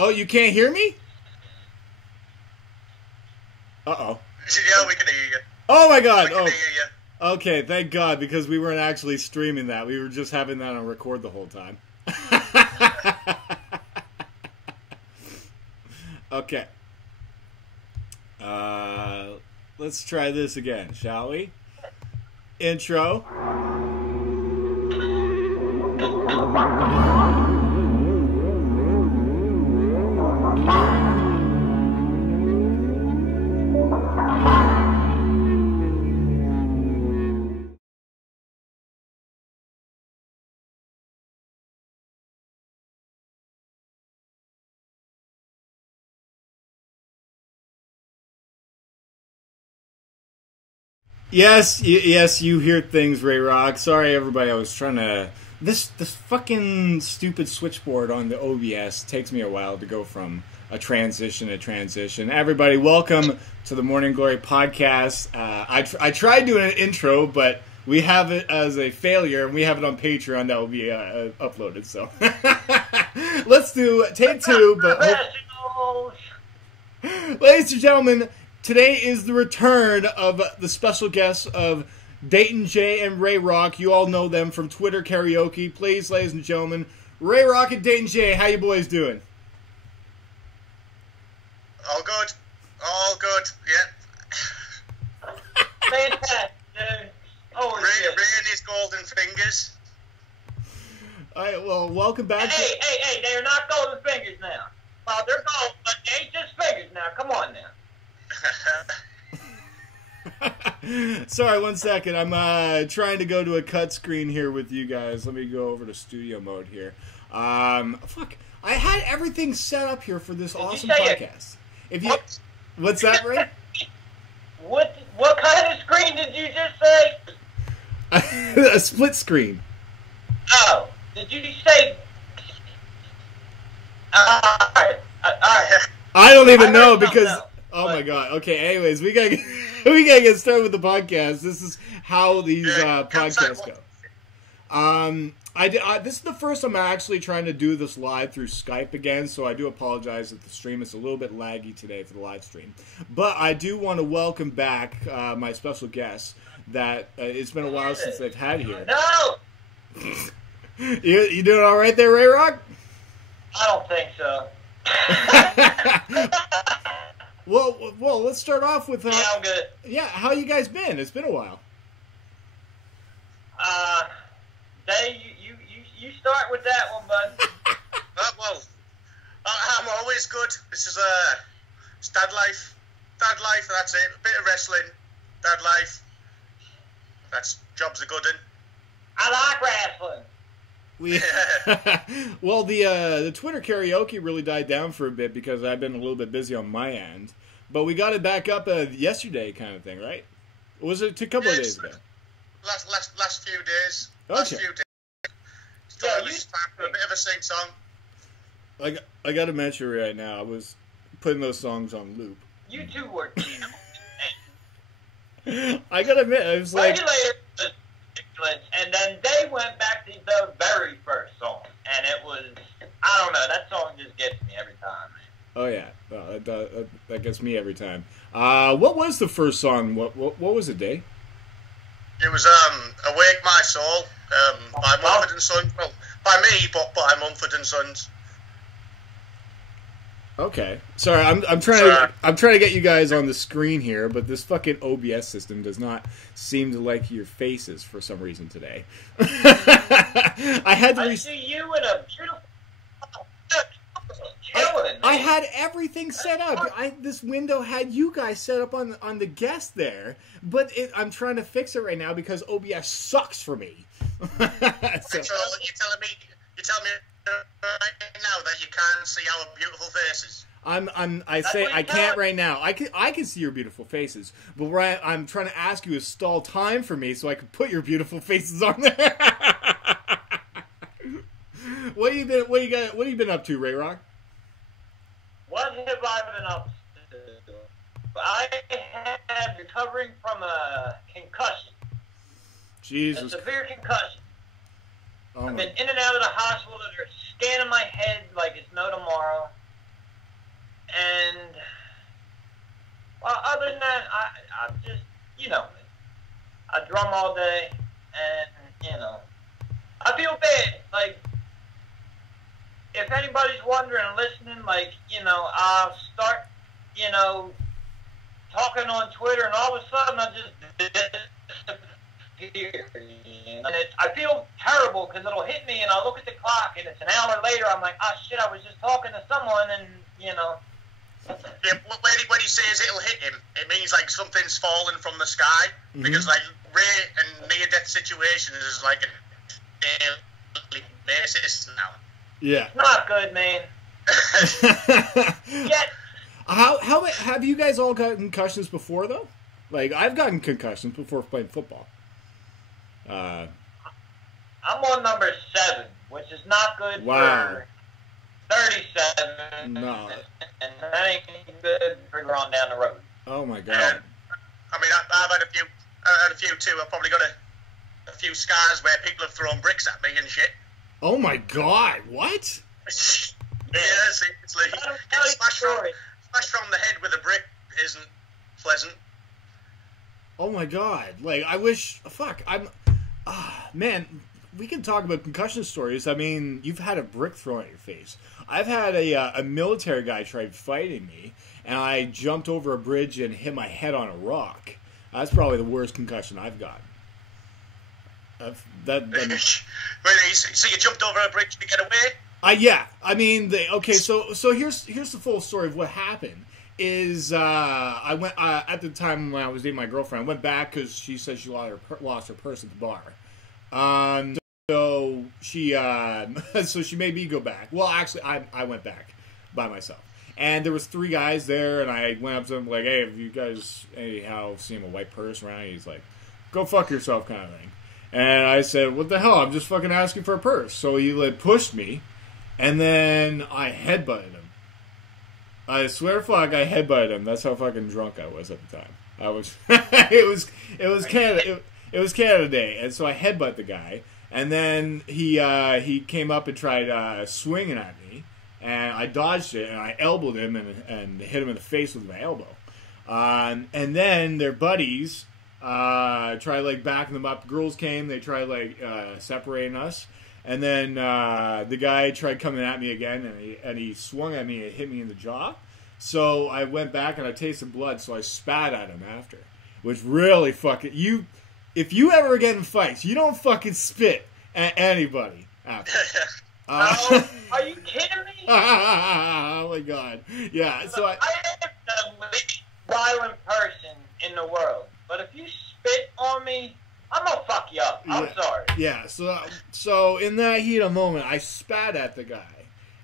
Oh, you can't hear me? Uh-oh. Yeah, we can hear you. Oh, my God. We can hear you. Okay, thank God, because we weren't actually streaming that. We were just having that on record the whole time. Okay. Let's try this again, shall we? Intro. Yes, you hear things, RayRoc. Sorry, everybody. I was trying to... This fucking stupid switchboard on the OBS takes me a while to go from a transition to transition. Everybody, welcome to the Morning Glory podcast. I tried doing an intro, but we have it as a failure, and we have it on Patreon that will be uploaded. So let's do take two. But ladies and gentlemen, today is the return of the special guests of Dayton Jay and RayRoc. You all know them from Twitter karaoke. Please, ladies and gentlemen, RayRoc and Dayton Jay. How you boys doing? All good. All good. Yeah. Fantastic, dude. Oh, Ray and his golden fingers. All right, well, welcome back. Hey, they're not golden fingers now. Well, they're gold, but they ain't just fingers now. Come on now. Sorry, 1 second. I'm trying to go to a cut screen here with you guys. Let me go over to studio mode here. Fuck. I had everything set up here for this awesome podcast. What's that, Ray? What kind of screen did you just say? A split screen. Oh, did you say? All right. I don't even know because. Oh my God. Okay. Anyways, we gotta get started with the podcast. This is how these podcasts go. This is the first time I'm actually trying to do this live through Skype again, so I do apologize that the stream is a little bit laggy today for the live stream. But I do want to welcome back my special guests that it's been a while since they've had here. No. You doing all right there, RayRoc? I don't think so. Well, let's start off with... yeah, I'm good. Yeah, how you guys been? It's been a while. Dave, you start with that one, bud. Well, I'm always good. This is dad life. Dad life, that's it. A bit of wrestling. Dad life. That's jobs are good in. I like wrestling. Well, the Twitter karaoke really died down for a bit because I've been a little bit busy on my end. But we got it back up yesterday kind of thing, right? Or was it a couple of days ago? Last few days. Okay. Last few days. It's time for a bit of a sing song. I got to mention right now, I was putting those songs on loop. You two were I got to admit, I was like... And then they went back to the very first song, and it was, I don't know, that song just gets me every time. Oh yeah, that gets me every time. What was the first song? What was it, Day? It was "Awake My Soul" by Mumford & Sons. Well, by me, but by Mumford & Sons. Okay, sorry, I'm trying to get you guys on the screen here, but this fucking OBS system does not seem to like your faces for some reason today. I see you in a beautiful. I had everything set up. This window had you guys set up on the guest there, but I'm trying to fix it right now because OBS sucks for me. So you're telling me right now that you can't see our beautiful faces. I can't right now. I can see your beautiful faces, but what I'm trying to ask you is stall time for me so I can put your beautiful faces on there. What have you been up to, RayRoc? What have I been up to? I had recovering from a concussion. Jesus. A severe concussion. Oh I've been in and out of the hospital. They're scanning my head like it's no tomorrow. if anybody's wondering and listening, like, I'll start, talking on Twitter, and all of a sudden I just disappear. And I feel terrible because it'll hit me, and I'll look at the clock, and it's an hour later. I'm like, oh shit, I was just talking to someone, and Yeah, when he says it'll hit him, it means like something's fallen from the sky. Mm-hmm. Because like Ray and near-death situations is like a daily basis now. Yeah, not good, man. Yet. How have you guys all gotten concussions before though? Like I've gotten concussions before playing football. I'm on number 7, which is not good for 37. No. And that ain't good for going down the road. Oh my god. I mean, I've had a few too. I've probably got a few scars where people have thrown bricks at me and shit. Oh my god! What? It's like getting smashed from the head with a brick isn't pleasant. Oh my god! Like I wish. Fuck. Man. We can talk about concussion stories. I mean, you've had a brick thrown at your face. I've had a military guy try fighting me, and I jumped over a bridge and hit my head on a rock. That's probably the worst concussion I've gotten. So you jumped over a bridge to get away? Yeah. I mean, So here's the full story of what happened. Is I went at the time when I was dating my girlfriend. I went back because she said she lost her purse at the bar. So she made me go back. Well, actually, I went back by myself. And there was 3 guys there, and I went up to them like, hey, have you guys anyhow seen a white purse around? He's like, go fuck yourself kind of thing. And I said, what the hell? I'm just fucking asking for a purse. So he pushed me, and then I headbutted him. I swear to fuck, I headbutted him. That's how fucking drunk I was at the time. I was, it was Canada Day, and so I headbutt the guy. And then he came up and tried swinging at me, and I dodged it, and I elbowed him and hit him in the face with my elbow. And then their buddies tried like backing them up. Girls came, they tried like separating us, and then the guy tried coming at me again, and he swung at me and hit me in the jaw. So I went back and I tasted blood, so I spat at him after, which really fucking you. If you ever get in fights, you don't fucking spit at anybody after. Are you kidding me? Oh my god. Yeah, so I am the least violent person in the world. But if you spit on me, I'm gonna fuck you up. I'm sorry. Yeah, so in that heat of moment, I spat at the guy.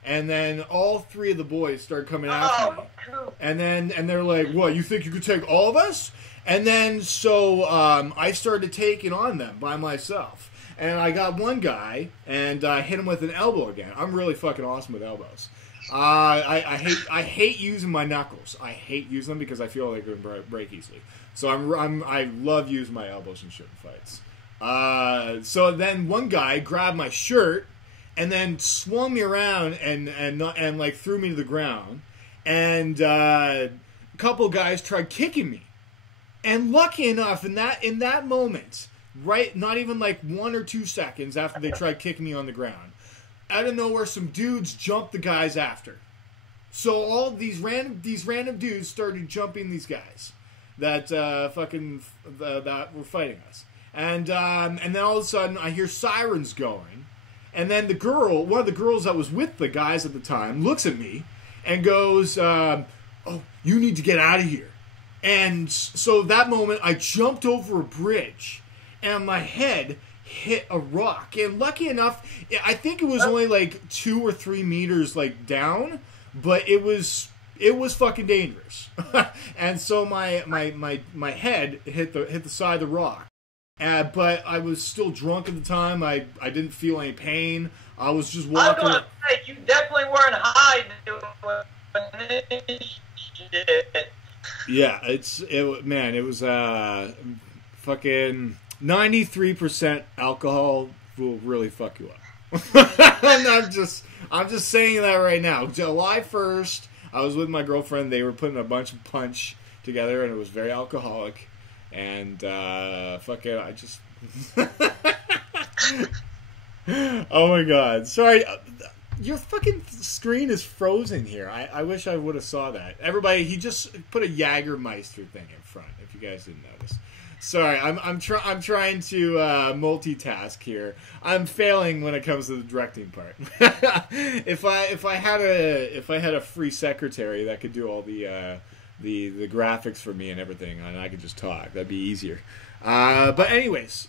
And then all 3 of the boys started coming after me. Cool. And they're like, what, you think you could take all of us? And then, so, I started taking on them by myself. And I got one guy, and I hit him with an elbow again. I'm really fucking awesome with elbows. I hate using my knuckles. I hate using them because I feel like they can break easily. So I love using my elbows in shit fights. So then one guy grabbed my shirt, and then swung me around and like threw me to the ground. And a couple guys tried kicking me. And lucky enough, in that moment, right, not even like 1 or 2 seconds after they tried kicking me on the ground, out of nowhere, some dudes jumped the guys after. So all these random dudes started jumping these guys that that were fighting us. And then all of a sudden, I hear sirens going. And then one of the girls that was with the guys at the time, looks at me and goes, oh, you need to get out of here. And so that moment, I jumped over a bridge, and my head hit a rock. And lucky enough, I think it was only like 2 or 3 meters like down, but it was fucking dangerous. And so my head hit the side of the rock. But I was still drunk at the time. I didn't feel any pain. I was just walking. I was gonna say, you definitely weren't high doing this shit. Yeah, it was fucking 93% alcohol will really fuck you up. And I'm just saying that right now. July 1st, I was with my girlfriend. They were putting a bunch of punch together, and it was very alcoholic. And fuck it, I just oh my god, sorry. Your fucking screen is frozen here. I wish I would have saw that. Everybody, he just put a Jagermeister thing in front. If you guys didn't notice. Sorry, I'm trying to multitask here. I'm failing when it comes to the directing part. if I had a free secretary that could do all the graphics for me and everything, and I could just talk, that'd be easier. But anyways.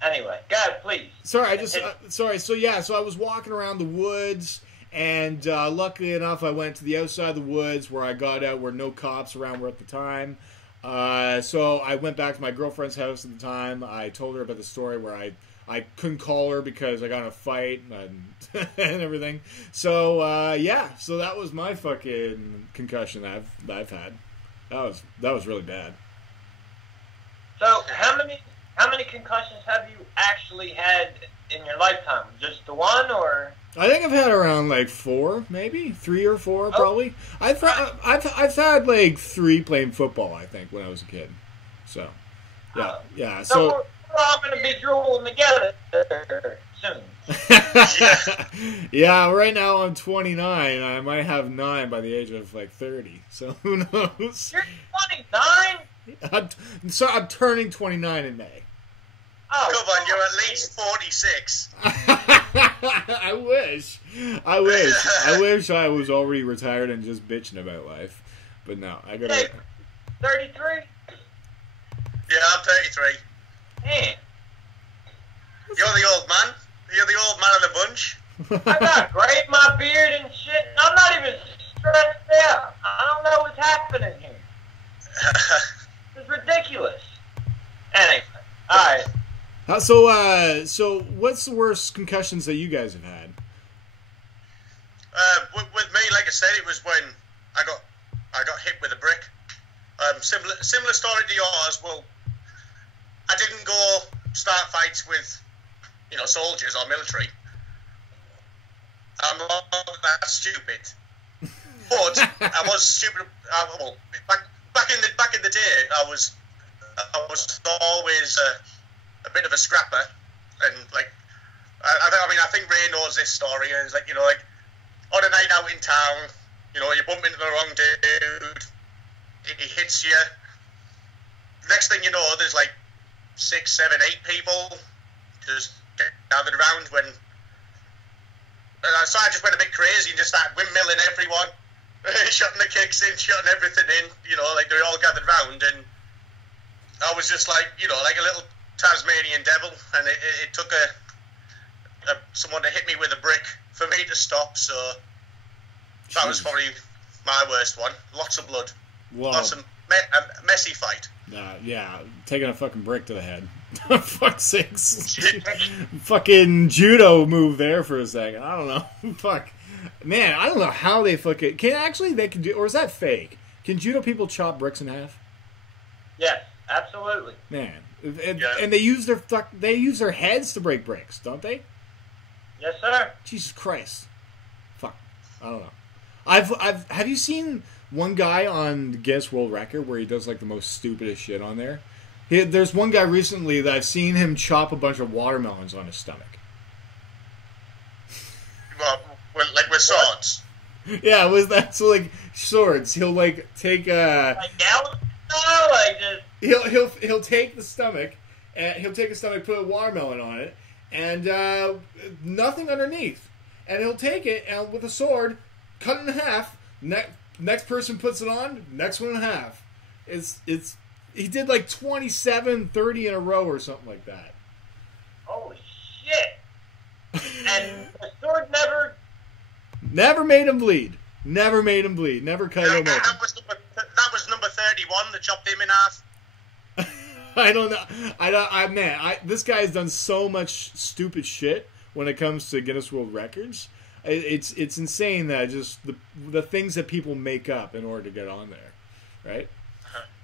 Anyway, go ahead, please. Sorry, sorry. So I was walking around the woods, and luckily enough, I went to the outside of the woods where I got out where no cops around were at the time. So I went back to my girlfriend's house at the time. I told her about the story where I couldn't call her because I got in a fight and, and everything. So so that was my fucking concussion that I've had. That was really bad. So how many concussions have you actually had in your lifetime? Just the one, or? I think I've had around like 4, maybe 3 or 4, probably. I've had like 3 playing football. I think when I was a kid. So, yeah. So we're all going to be drooling together soon. Yeah. Right now I'm 29. I might have 9 by the age of like 30. So who knows? You're 29. I'm turning 29 in May. Oh, come on, you're at least 46. I wish I was already retired and just bitching about life. But no, I gotta... 33? Yeah, I'm 33. Man. You're the old man. You're the old man of the bunch. I got gray in my beard and shit. I'm not even stressed out. I don't know what's happening here. It's ridiculous. Anyway, alright. So what's the worst concussions that you guys have had? With me, like I said, it was when I got hit with a brick. Similar story to yours. Well, I didn't go start fights with, soldiers or military. I'm not that stupid, but I was stupid. Well, back in the day, I was always a bit of a scrapper, and like I think Ray knows this story. And it's like on a night out in town, you bump into the wrong dude, he hits you. Next thing you know, there's like 6, 7, 8 people just gathered around so I just went a bit crazy and just started windmilling everyone, shutting the kicks in, shutting everything in. Like they all gathered round, and I was just like like a little Tasmanian devil, and it took someone to hit me with a brick for me to stop. So that was probably my worst one. Lots of blood. Whoa. Lots of messy fight. Yeah, taking a fucking brick to the head. Fuck sakes. Fucking judo move there for a second. I don't know. Fuck. Man, I don't know how they fucking... They can do... Or is that fake? Can judo people chop bricks in half? Yes, absolutely. Man. And they use their heads to break bricks, don't they? Yes, sir. Jesus Christ. Fuck. I don't know. Have you seen one guy on the Guinness World Record where he does like the most stupidest shit on there? There's one guy recently that I've seen him chop a bunch of watermelons on his stomach. Well, like with swords. Yeah, so like swords. He'll like take He'll take the stomach, and put a watermelon on it, and nothing underneath, and he'll take it and with a sword, cut it in half. Next person puts it on, next one in half. He did like 27, 30 in a row or something like that. Holy shit! And the sword never made him bleed. Never made him bleed. Never cut him open. That was number 31 that chopped him in half. I don't know. This guy's done so much stupid shit when it comes to Guinness World Records. It's insane that just the things that people make up in order to get on there, right?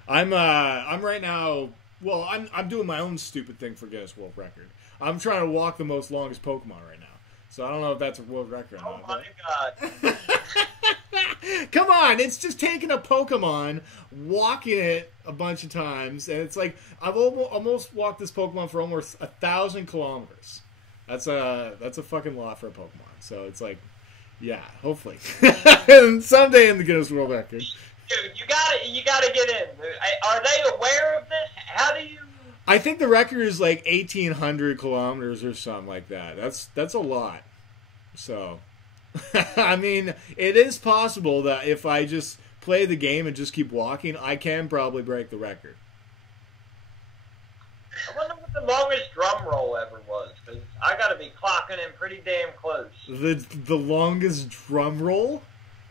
I'm right now. Well, I'm doing my own stupid thing for Guinness World Record. I'm trying to walk the most longest Pokemon right now. So I don't know if that's a world record or not. Oh my god! Come on, it's just taking a Pokemon, walking it a bunch of times, and it's like I've almost walked this Pokemon for almost 1,000 kilometers. That's a fucking lot for a Pokemon. So it's like, yeah, hopefully. Someday in the Guinness World Record. Dude, you gotta get in. Are they aware of this? How do you... I think the record is like 1,800 kilometers or something like that. That's a lot. So, I mean, it is possible that if I just play the game and just keep walking, I can probably break the record. I wonder what the longest drum roll ever was, because I got to be clocking in pretty damn close. The longest drum roll?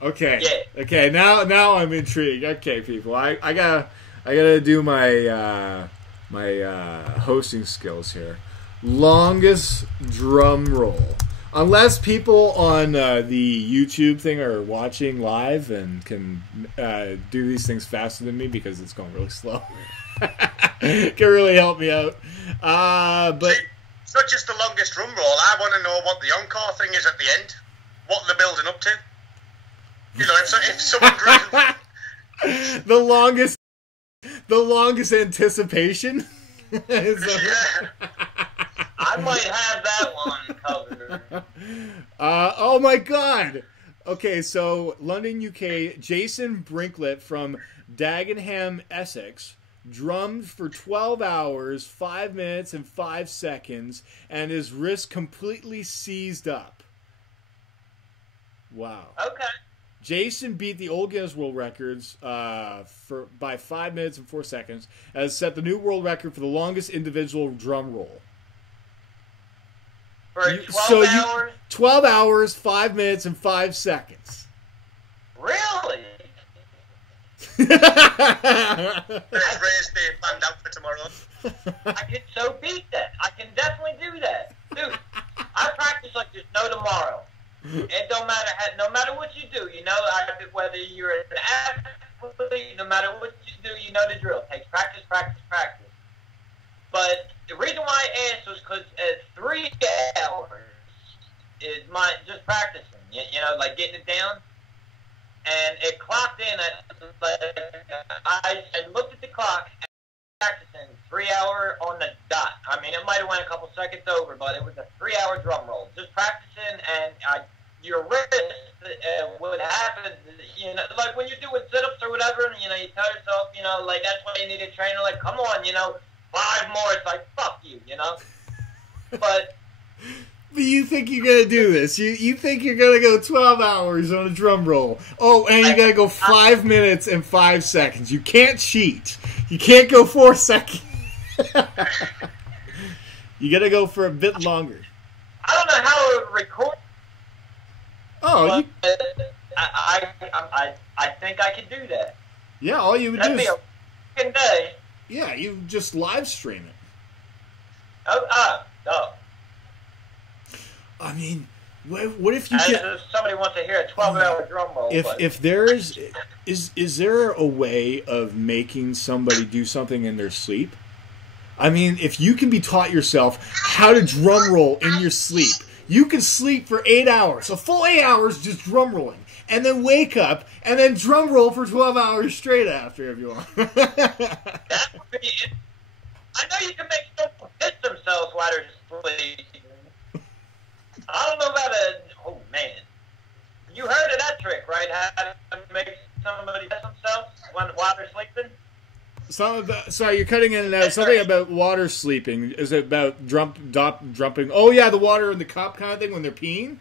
Okay. Yeah. Okay. Now I'm intrigued. Okay, people. I gotta do my hosting skills here. Longest drum roll. Unless people on the YouTube thing are watching live and can do these things faster than me because it's going really slow. Can really help me out. But it's not just the longest drum roll. I want to know what the encore thing is at the end. What they're building up to. You know, if someone the longest anticipation. Yeah. I might have that one covered. Oh my god. Okay, so London, UK, Jason Brinklet from Dagenham, Essex, drummed for 12 hours, 5 minutes, and 5 seconds, and his wrist completely seized up. Wow. Okay. Jason beat the old Guinness World Records by 5 minutes and 4 seconds, and set the new world record for the longest individual drum roll. For 12 hours? 12 hours, 5 minutes, and 5 seconds. Really? Ray's day planned out for tomorrow. I can so beat that. I can definitely do that. Dude, I practice like there's no tomorrow. It don't matter, no matter what you do, you know, whether you're an athlete, no matter what you do, you know the drill. It takes practice, practice, practice. But the reason why I asked was because at 3 hours is just practicing, you know, like getting it down. And it clocked in at, I looked at the clock and practicing 3 hour on the dot. I mean, it might have went a couple seconds over, but it was a 3 hour drum roll. Just practicing, and your wrist would happen, you know, like when you're doing sit-ups or whatever, and, you know, you tell yourself, you know, like, that's why you need a trainer, like, come on, you know, 5 more, it's like, fuck you know? But you think you're going to do this. You think you're going to go 12 hours on a drum roll. Oh, and you got to go 5 minutes and 5 seconds. You can't cheat. You can't go 4 seconds. You got to go for a bit longer. I don't know how it would record. Oh, I think I could do that. Yeah, all you would That'd do is... be a fucking day. Yeah, you just live stream it. Oh. I mean, what if you if somebody wants to hear a 12-hour drum roll. If there is there a way of making somebody do something in their sleep? I mean, if you can be taught yourself how to drum roll in your sleep, you can sleep for 8 hours, a full 8 hours just drum rolling, and then wake up and then drum roll for 12 hours straight after if you want. That would be it. I know you can make people piss themselves while they're sleeping. I don't know about oh man. You heard of that trick, right? How to make somebody piss themselves while they're sleeping? Sorry, you're cutting in and out. Something about water sleeping. Is it about drumping? Oh yeah, the water in the cup kind of thing when they're peeing?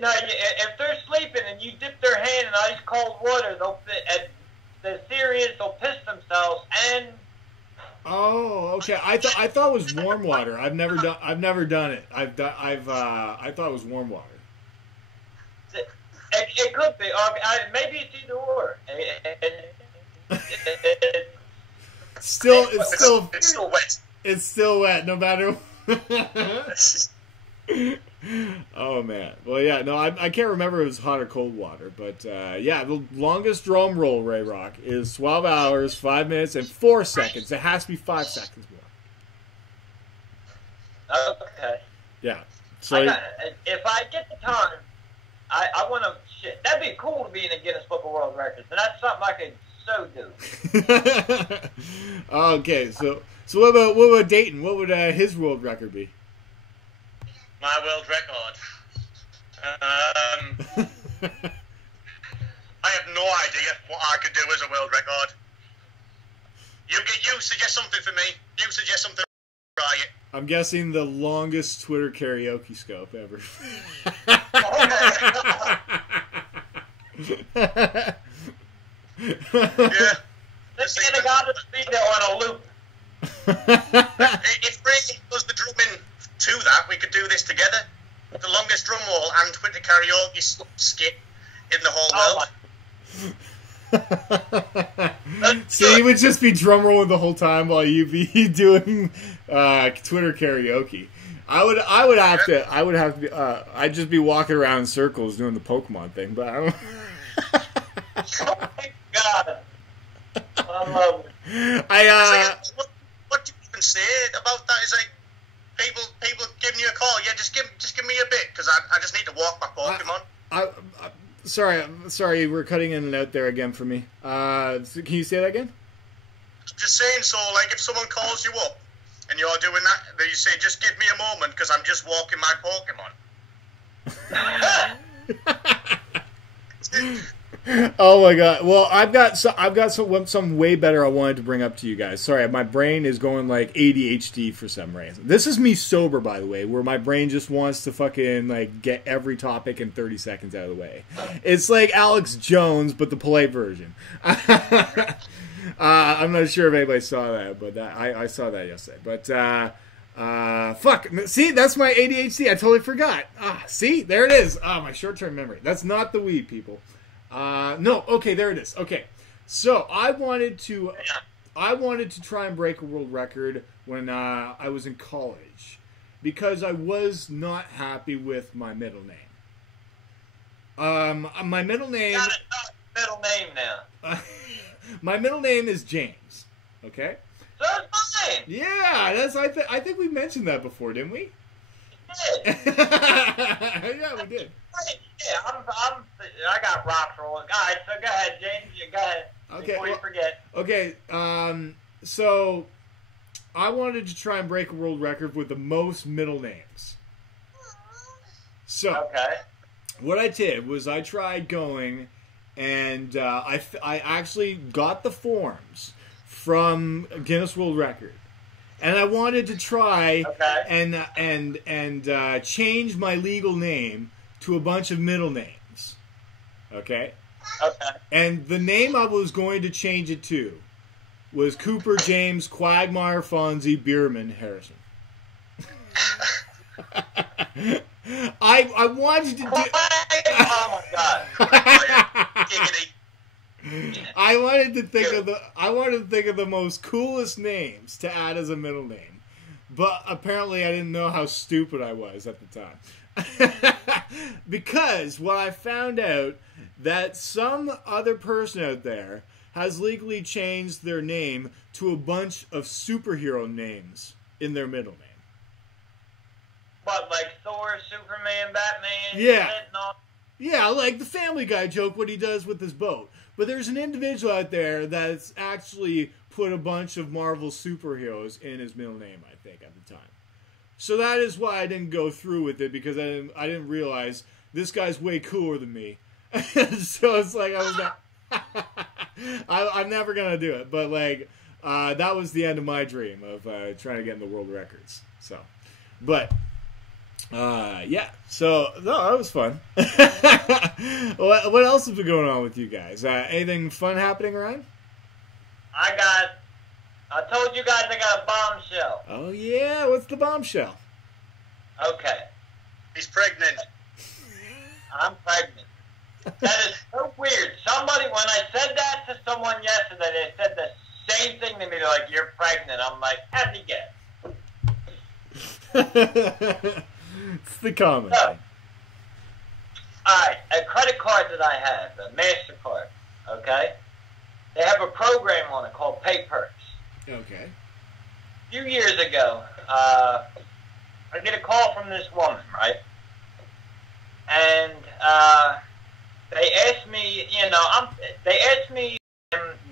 No, if they're sleeping and you dip their hand in ice cold water, they're serious. They'll piss themselves and. Oh, okay. I thought it was warm water. I've never done it. I thought it was warm water. It could be. Maybe it's either or. It's still wet. It's still wet, no matter. Oh man. Well, yeah. No, I can't remember if it was hot or cold water, but yeah, the longest drum roll, RayRoc, is 12 hours, 5 minutes, and 4 seconds. It has to be 5 seconds more. Okay. Yeah. So if I get the time, I want to. Shit, that'd be cool to be in the Guinness Book of World Records, and that's something I could so do. Okay, so what about Dayton? What would his world record be? My world record. I have no idea what I could do as a world record. You suggest something for me. You suggest something. Try it. I'm guessing the longest Twitter karaoke scope ever. Yeah. This kind of got to speed that on a loop. If Ray does the drumming to that, we could do this together. The longest drum roll and Twitter karaoke skit in the whole world. So you would just be drum rolling the whole time while you be doing Twitter karaoke. I would have to be. I'd just be walking around in circles doing the Pokemon thing, but I don't. Oh my god! I love it. What do you even say about that? Is like people giving you a call. Yeah, just give me a bit because I just need to walk my Pokemon. Sorry, we're cutting in and out there again for me. Can you say that again? Just saying. So, like, if someone calls you up and you're doing that, then you say, "Just give me a moment because I'm just walking my Pokemon." Oh my god! Well, I've got some way better I wanted to bring up to you guys. Sorry, my brain is going like ADHD for some reason. This is me sober, by the way, where my brain just wants to fucking like get every topic in 30 seconds out of the way. It's like Alex Jones, but the polite version. I'm not sure if anybody saw that, but I saw that yesterday. But fuck, see, that's my ADHD. I totally forgot. See, there it is. My short-term memory. That's not the weed, people. No, okay, there it is. Okay, so I wanted to try and break a world record when I was in college because I was not happy with my middle name. My middle name. Got a middle name now. My middle name is James. Okay. So is mine. Yeah, that's. I think we mentioned that before, didn't we? We did. Yeah, we did. Yeah, I got rocks rolling. All right, so go ahead, James. You go ahead. Okay. Before you forget. Okay. So I wanted to try and break a world record with the most middle names. So Okay. what I did was I tried going, and I actually got the forms from Guinness World Record. And I wanted to try and change my legal name to a bunch of middle names. Okay? Okay. And the name I was going to change it to was Cooper James Quagmire Fonzie Bierman Harrison. I wanted to do... Oh my god. I wanted to think of the most coolest names to add as a middle name, but apparently I didn't know how stupid I was at the time. Because what I found out that some other person out there has legally changed their name to a bunch of superhero names in their middle name. What, like Thor, Superman, Batman? Yeah. Yeah, like the Family Guy joke, what he does with his boat. But there's an individual out there that's actually put a bunch of Marvel superheroes in his middle name, I think, at the time. So that is why I didn't go through with it, because I didn't realize this guy's way cooler than me. So it's like I was not... I'm never going to do it. But, like, that was the end of my dream of trying to get in the world records. So, but... yeah, so, no, that was fun. What else has been going on with you guys? Anything fun happening around? I told you guys I got a bombshell. Oh, yeah, what's the bombshell? Okay. He's pregnant. I'm pregnant. That is so weird. Somebody, when I said that to someone yesterday, they said the same thing to me. They're like, "You're pregnant." I'm like, happy guess. It's the common So, thing. alright, a credit card that I have, a MasterCard, okay? They have a program on it called Pay Perks. Okay. A few years ago, I get a call from this woman, right? And they asked me,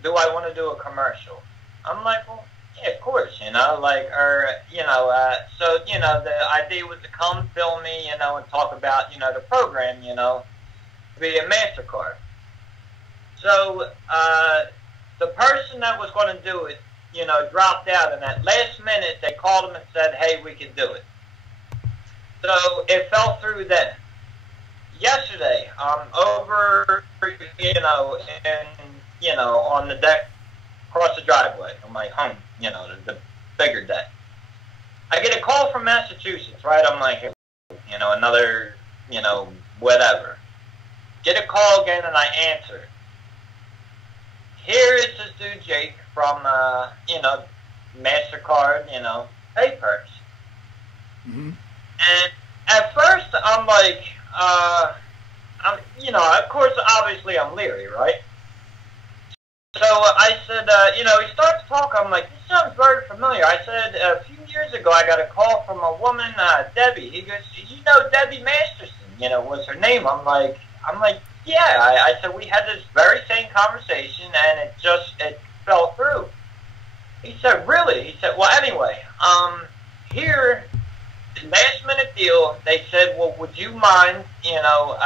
do I want to do a commercial? I'm like, well, yeah, of course. you know, like, or, you know, so, you know, the idea was to come film me, you know, and talk about, you know, the program, you know, via MasterCard. So, the person that was going to do it, you know, dropped out, and at last minute, they called him and said, hey, we can do it. So, it fell through then. Yesterday, over, you know, and, you know, on the deck, across the driveway on my home, you know, the bigger deck. I get a call from Massachusetts, right? I'm like, you know, another, you know, whatever. Get a call again, and I answer. Here is this dude, Jake, from, you know, MasterCard, you know, PayPers. Mm-hmm. And at first, I'm like, I'm, you know, of course, obviously, I'm leery, right? So I said, you know, he starts to talk. I'm like, this sounds very familiar. I said, a few years ago, I got a call from a woman, Debbie. He goes, you know Debbie Masterson, you know, was her name. I'm like, yeah. I said, we had this very same conversation, and it fell through. He said, really? He said, well, anyway, here, last minute deal, they said, well, would you mind, you know,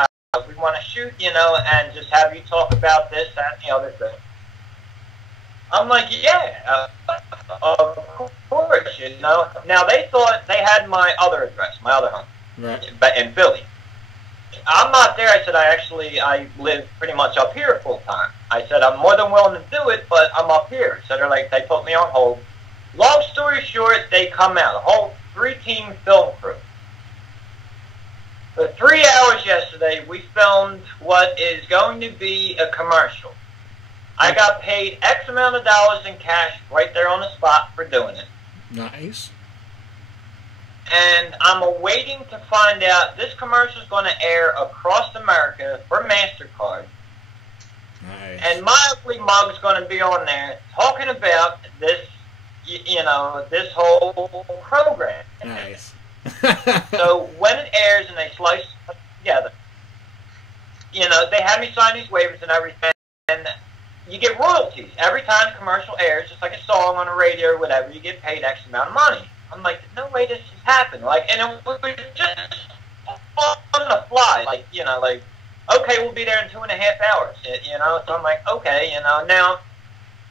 we want to shoot, you know, and just have you talk about this, that, and the other thing. I'm like, yeah, of course, you know. Now, they thought they had my other address, my other home, right, in Philly. I'm not there. I said, I live pretty much up here full time. I said, I'm more than willing to do it, but I'm up here. So they're like, they put me on hold. Long story short, they come out, a whole 3-team film crew. For 3 hours yesterday, we filmed what is going to be a commercial. I got paid X amount of dollars in cash right there on the spot for doing it. Nice. And I'm awaiting to find out this commercial is going to air across America for MasterCard. Nice. And my ugly mug's going to be on there talking about this, you know, this whole program. Nice. So when it airs and they slice it together, you know, they have me sign these waivers and everything, and you get royalties. Every time the commercial airs, just like a song on the radio or whatever, you get paid X amount of money. I'm like, no way this has happened. Like, and it was just on the fly. Like, you know, like, okay, we'll be there in 2.5 hours. You know, so I'm like, okay, you know. Now,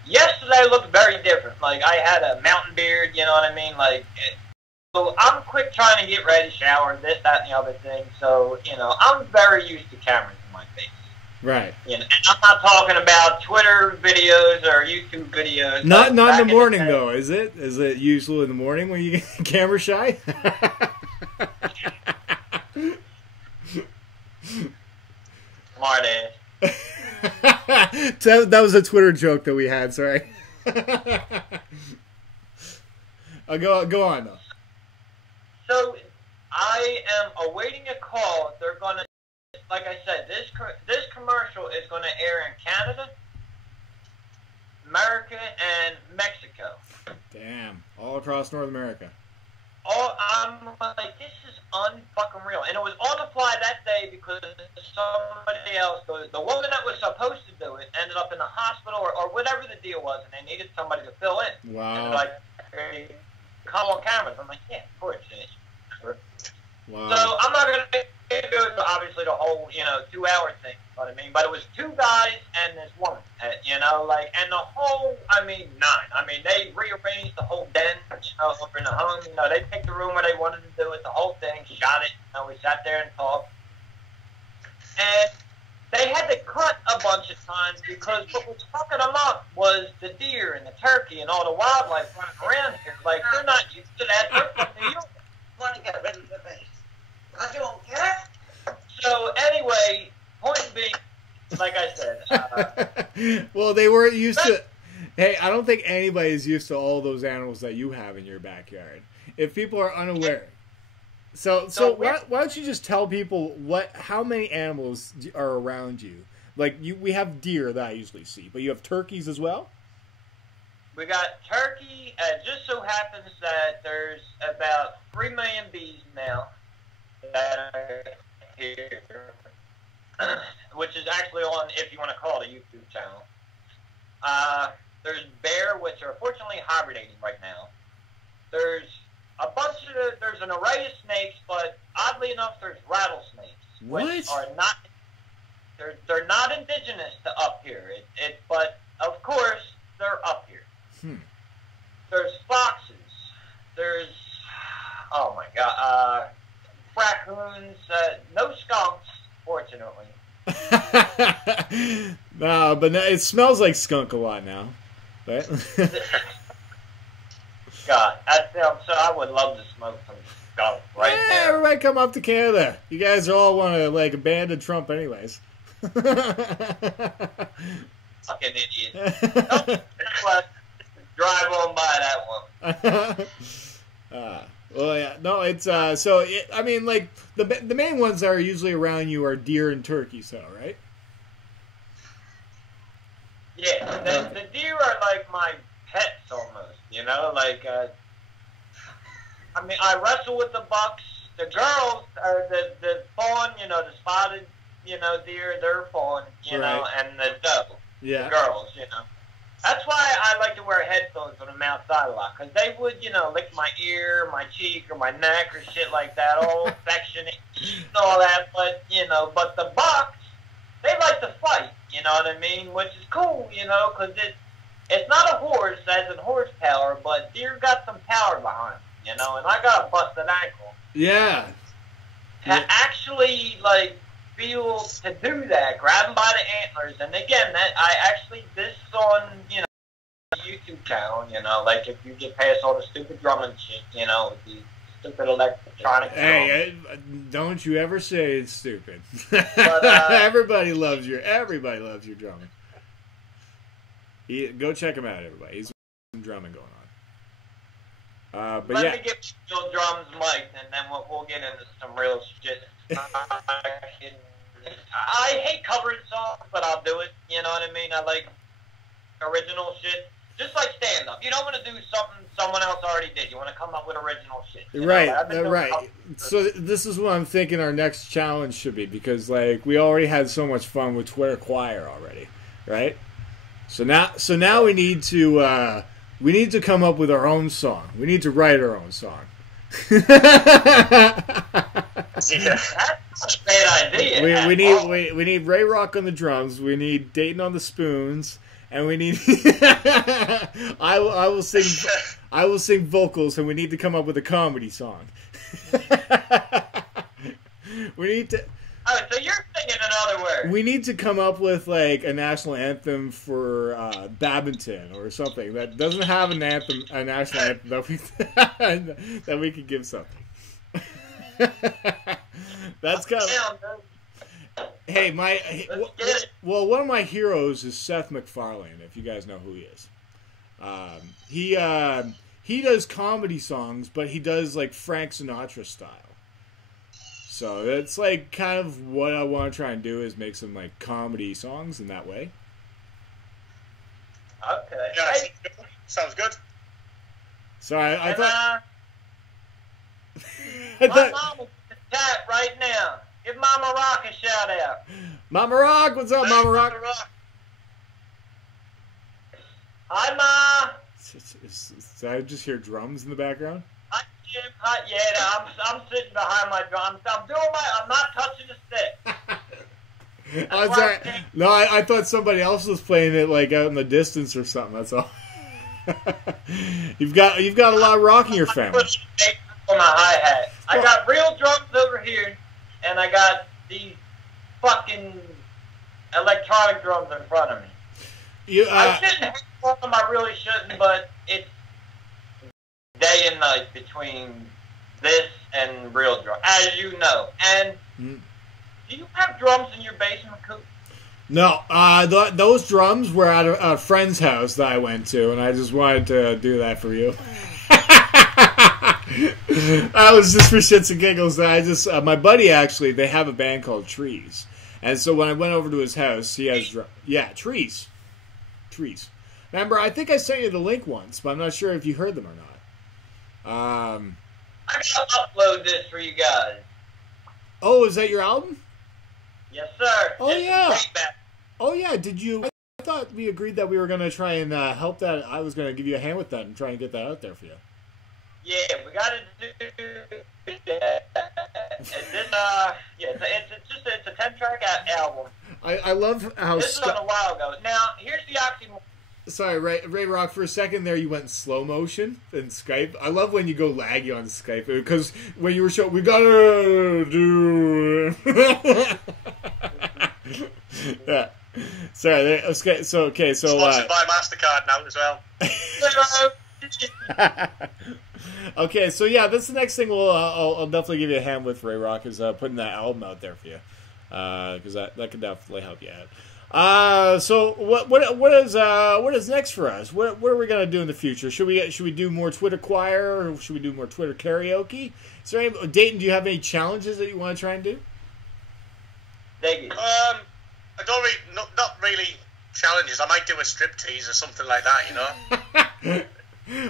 yesterday looked very different. Like, I had a mountain beard, you know what I mean? Like, so I'm quick trying to get ready, shower, this, that, and the other thing. So, you know, I'm very used to cameras in my face. Right. You know, and I'm not talking about Twitter videos or YouTube videos. Not in the morning, though, is it? Is it usually in the morning when you get camera shy? Smart ass. That was a Twitter joke that we had, sorry. Go on, though. So, I am awaiting a call. They're going to, like I said, this commercial is going to air in Canada, America, and Mexico. Damn. All across North America. I'm like, this is unfucking real. And it was on the fly that day because somebody else, the woman that was supposed to do it, ended up in the hospital or whatever the deal was, and they needed somebody to fill in. Wow. And they're like, hey, come on cameras. I'm like, yeah, of course. Wow. So I'm not going to go to obviously the whole, 2-hour thing, you know what I mean? But it was 2 guys and this woman, and the whole, 9. They rearranged the whole den over in the home. They picked the room where they wanted to do it, the whole thing, shot it. We sat there and talked. And they had to cut a bunch of times because what was fucking them up was the deer and the turkey and all the wildlife running around here. Like, they're not used to that. They're from New York. Want to get rid of the base. I don't care. So, anyway, point being, like I said. Well, they weren't used to... Hey, I don't think anybody's used to all those animals that you have in your backyard. If people are unaware... So why don't you just tell people how many animals are around you? Like, we have deer that I usually see, but you have turkeys as well? We got turkey. Just so happens that there's about 3 million bees now that are here, which is actually on, if you want to call it, a YouTube channel. There's bear, which are fortunately hibernating right now. there's a bunch of, there's an array of snakes, but oddly enough, there's rattlesnakes, which are not, they're not indigenous to up here. But of course, they're up here. There's foxes. There's, oh my God, raccoons. No skunks, fortunately. No, but it smells like skunk a lot now. Right? God, so I would love to smoke some skunk right there. Everybody come up to Canada. You guys all want to like abandon Trump, anyways. Fucking idiot. Drive on by that one. Well, yeah, no, it's I mean, like the main ones that are usually around you are deer and turkeys, though, right? Yeah, the deer are like my pets almost, you know, like, I mean, I wrestle with the bucks. The girls are the fawn, you know, the spotted, you know, deer, they're fawn, you know, and the doe, the girls, you know. That's why I like to wear headphones when I'm outside a lot, because they would, you know, lick my ear, my cheek, or my neck, or shit like that, all affectionate and all that, but, you know, but the bucks, they like to fight, you know what I mean, which is cool, you know, because it's not a horse as in horsepower, but deer got some power behind them, you know, and I got a busted ankle. Yeah. To actually, like, feel to do that, grab them by the antlers, and again, this is on, you know, YouTube channel, you know, like if you get past all the stupid drumming shit, you know, the stupid electronic. Hey, don't you ever say it's stupid. But, everybody loves your drumming. Go check him out, everybody. He's some drumming going on. But Let me get real drums mic'd, and then we'll get into some real shit. I hate covering songs, but I'll do it. You know what I mean? I like original shit. Just like stand-up. You don't want to do something someone else already did. You want to come up with original shit. Right, right. So this is what I'm thinking our next challenge should be, because like we already had so much fun with Twitter Choir already, right? So now we need to come up with our own song. We need to write our own song. Yeah, that's a bad idea. We need RayRoc on the drums. We need Dayton on the spoons, and we need I will sing vocals, and we need to come up with a comedy song. We need to. Oh, so you're singing in other words. We need to come up with like a national anthem for badminton or something that doesn't have a national anthem that we could give something. That's kind of. Hey, one of my heroes is Seth MacFarlane. If you guys know who he is, he does comedy songs, but he does like Frank Sinatra style. So it's like kind of what I want to try and do is make some like comedy songs in that way. Okay. Yeah, sounds good. So I thought. My mom is in the chat right now. Give Mama Rock a shout out. Mama Rock, what's up, Mama Rock? Hi, Ma. Did I just hear drums in the background? Hi, Jim. Hi, yeah, I'm sitting behind my drum. I'm not touching the stick. I'm sorry. No, I thought somebody else was playing it like out in the distance or something. That's all. You've got a lot of rock in your family. On my hi-hat. I got real drums over here, and I got these fucking electronic drums in front of me. I shouldn't have one of them, I really shouldn't, but it's day and night between this and real drum, as you know. And do you have drums in your basement, Coop? No, those drums were at a friend's house that I went to, and I just wanted to do that for you. I was just for shits and giggles. That I just my buddy actually, they have a band called Trees, and so when I went over to his house, he has Trees. Remember, I think I sent you the link once, but I'm not sure if you heard them or not. I gotta upload this for you guys. Oh, is that your album? Yes, sir. Oh yeah. Oh yeah. Did you? I thought we agreed that we were gonna try and help that. I was gonna give you a hand with that and try and get that out there for you. Yeah, we gotta do that. And then, it's a 10-track album. I love how this was a while ago. Now, here's the oxymoron. Sorry, RayRoc, for a second there you went in slow motion in Skype. I love when you go laggy on Skype, because when you were showing, we gotta do... Yeah. Sorry, okay, so... Sponsored by MasterCard now as well. Okay, so yeah, that's the next thing I'll definitely give you a hand with, RayRoc, is putting that album out there for you. Because that could definitely help you out. So what is next for us? What are we gonna do in the future? Should we do more Twitter choir, or should we do more Twitter karaoke? Is there any, Dayton? Do you have any challenges that you want to try and do? Thank you. I don't really, not really challenges. I might do a striptease or something like that. You know.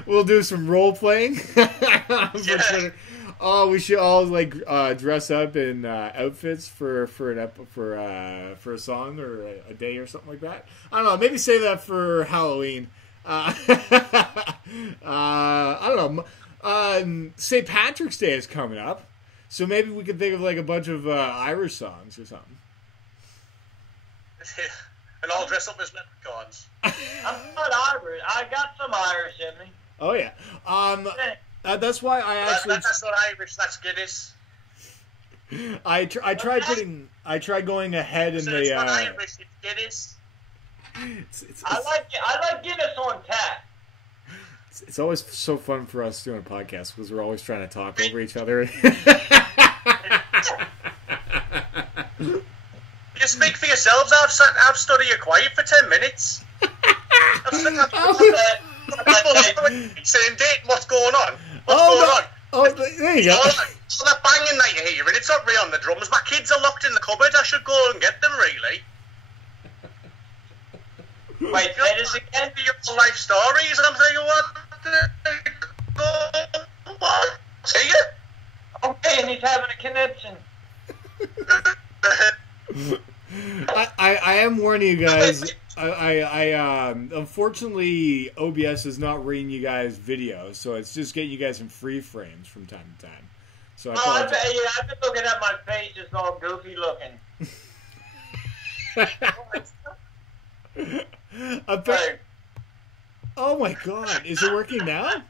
We'll do some role playing. Yeah. Oh, we should all dress up in outfits for a song or a day or something like that. I don't know. Maybe save that for Halloween. I don't know. St. Patrick's Day is coming up, so maybe we could think of a bunch of Irish songs or something. And all dress up as leprechauns. I'm not Irish. I got some Irish in me. Oh yeah. That's why I actually. That's not Irish. That's Guinness. I tried going ahead in so the. It's not Irish. It's Guinness. I like Guinness on tap. It's always so fun for us doing a podcast because we're always trying to talk over each other. You speak for yourselves. I've studied you quiet for 10 minutes. Saying, Dayton, what's going on? What's going on? Oh, there you go. All that banging that you're hearing, it's not me on the drums. My kids are locked in the cupboard. I should go and get them, really. Wait, say this again? Your life stories, and I'm thinking, what? See you? Okay, and he's having a connection. I am warning you guys. I unfortunately OBS is not reading you guys' videos, so it's just getting you guys in free frames from time to time. So I've been looking at my face, it's all goofy looking. Oh my God! Is it working now?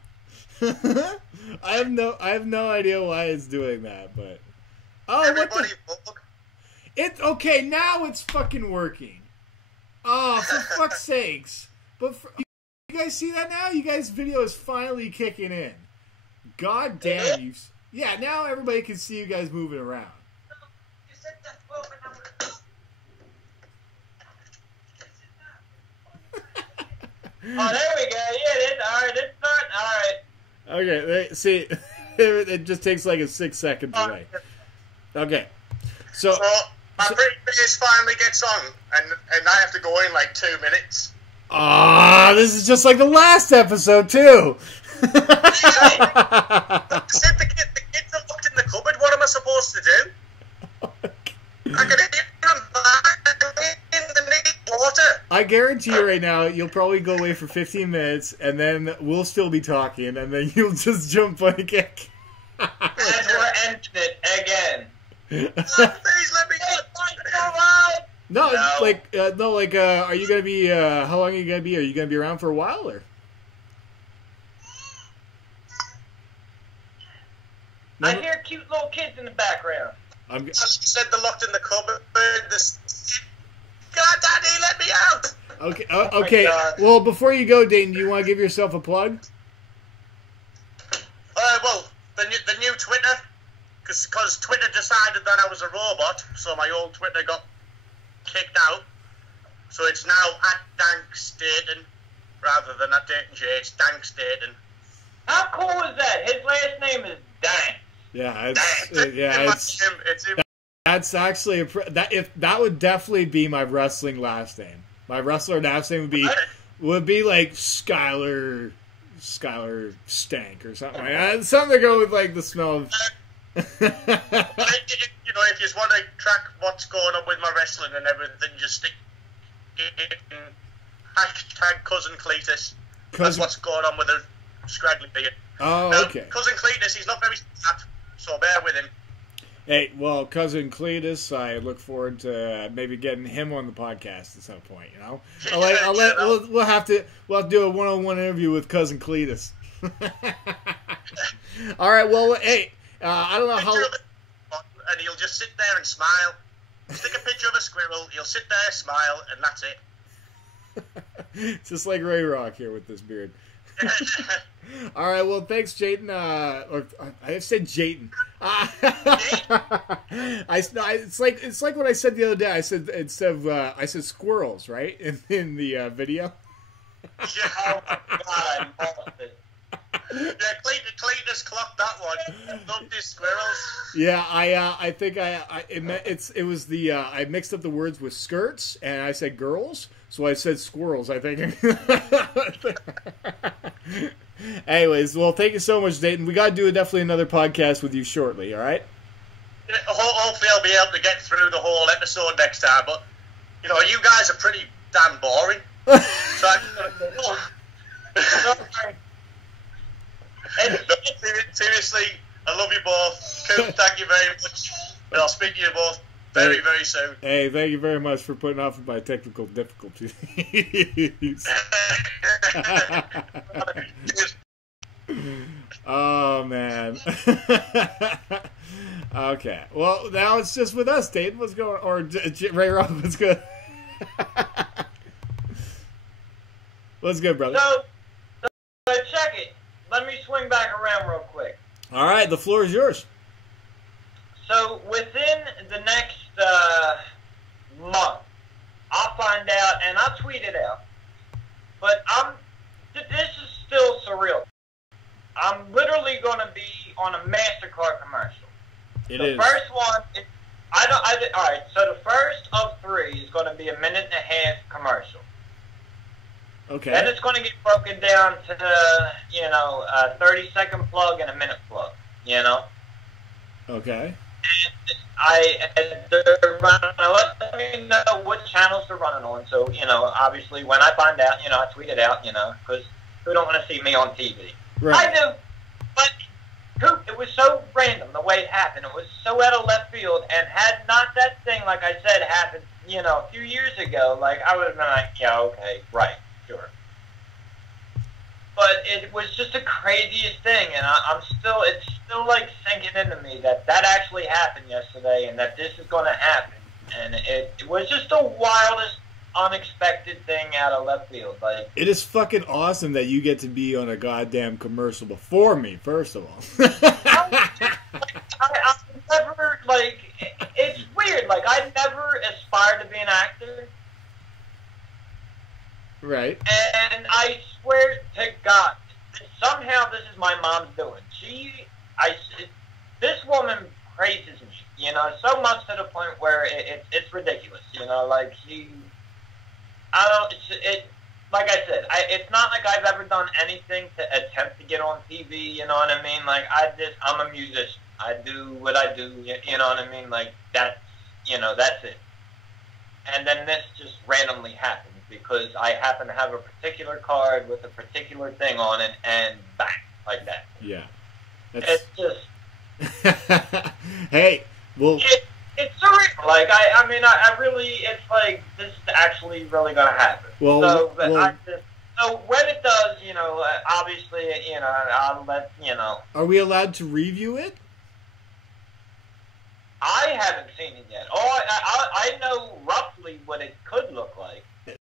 I have no idea why it's doing that, but everybody. It's okay now. It's fucking working. Oh, for fuck's sakes! But you guys see that now? You guys' video is finally kicking in. God damn you! Yeah, now everybody can see you guys moving around. Oh, there we go. Yeah, it is. All right, it's starting. All right. Okay, see, it just takes like a 6 second delay. Okay, so my pre-bass finally gets on, and I have to go in like 2 minutes. Ah, this is just like the last episode too. I said the kids are locked in the cupboard. What am I supposed to do? I can hear them in the water. I guarantee you right now, you'll probably go away for 15 minutes, and then we'll still be talking, and then you'll just jump on again. And we're ending it again. Please let me go. No, are you gonna be? How long are you gonna be? Are you gonna be around for a while, or? I hear cute little kids in the background. I said they're locked in the cupboard. God, Daddy, let me out! Okay. Okay. Well, before you go, Dayton, do you want to give yourself a plug? Well, the new Twitter, because Twitter decided that I was a robot, so my old Twitter got kicked out. So it's now @DankStaten rather than @Dayton Jay. It's DankStaten. How cool is that? His last name is Dank. Yeah, it's that's actually that would definitely be my wrestling last name. My wrestler last name would be like Skylar Stank or something like that. Something to go with like the smell of. If you just want to track what's going on with my wrestling and everything, just stick in #cousin Cletus. That's what's going on with scraggly beard. Oh, Now, okay. Cousin Cletus, he's not very smart, so bear with him. Hey, well, cousin Cletus, I look forward to maybe getting him on the podcast at some point. You know, we'll have to do a one-on-one interview with cousin Cletus. All right. Well, hey, I don't know how. And he'll just sit there and smile. Stick a picture of a squirrel. He'll sit there, smile, and that's it. Just like RayRoc here with this beard. All right, well, thanks, Jayden. Or I said Jayden. It's like what I said the other day. I said I said squirrels, right, in the video. Yeah, oh my God, I lost it. Yeah, Cletus clocked that one. Loved his squirrels. Yeah, I think I mixed up the words with skirts, and I said girls, so I said squirrels, I think. Anyways, well, thank you so much, Dayton. We got to do definitely another podcast with you shortly, all right? Hopefully I'll be able to get through the whole episode next time, but, you know, you guys are pretty damn boring. So seriously, I love you both. Coop, thank you very much. And I'll speak to you both very, very soon. Hey, thank you very much for putting off my technical difficulties. Oh, man. Okay. Well, now it's just with us, Dayton. What's going on? Or RayRoc, what's good? What's good, brother? So check it. Let me swing back around real quick. All right, the floor is yours. So within the next month, I'll find out, and I'll tweet it out. But this is still surreal. I'm literally going to be on a MasterCard commercial. The first one, all right, so the first of 3 is going to be a 1.5-minute commercial. Okay. Then it's going to get broken down to, a 30-second plug and a minute plug, you know? Okay. And they're running, let me know what channels they're running on. So, obviously when I find out, I tweet it out, because who don't want to see me on TV? Right. I do. But it was so random the way it happened. It was so out of left field. And had not that thing, like I said, happened, a few years ago, like I would have been like, yeah, okay, right. Sure. But it was just the craziest thing, and it's still like sinking into me that actually happened yesterday, and that this is going to happen, and it was just the wildest, unexpected thing out of left field. Like, it is fucking awesome that you get to be on a goddamn commercial before me. First of all, I never it's weird. Like, I never aspired to be an actor. Right. And I swear to God, somehow this is my mom's doing. This woman praises me, so much to the point where it's ridiculous, like like I said, it's not like I've ever done anything to attempt to get on TV, you know what I mean? Like, I'm a musician. I do what I do, you know what I mean? Like, that's it. And then this just randomly happened, because I happen to have a particular card with a particular thing on it, and bang, like that. Yeah. It's just... Hey, well... It's surreal. Like, I really... It's like, this is actually really going to happen. Well, so when it does, obviously, I'll let, Are we allowed to review it? I haven't seen it yet. I know roughly what it could look like.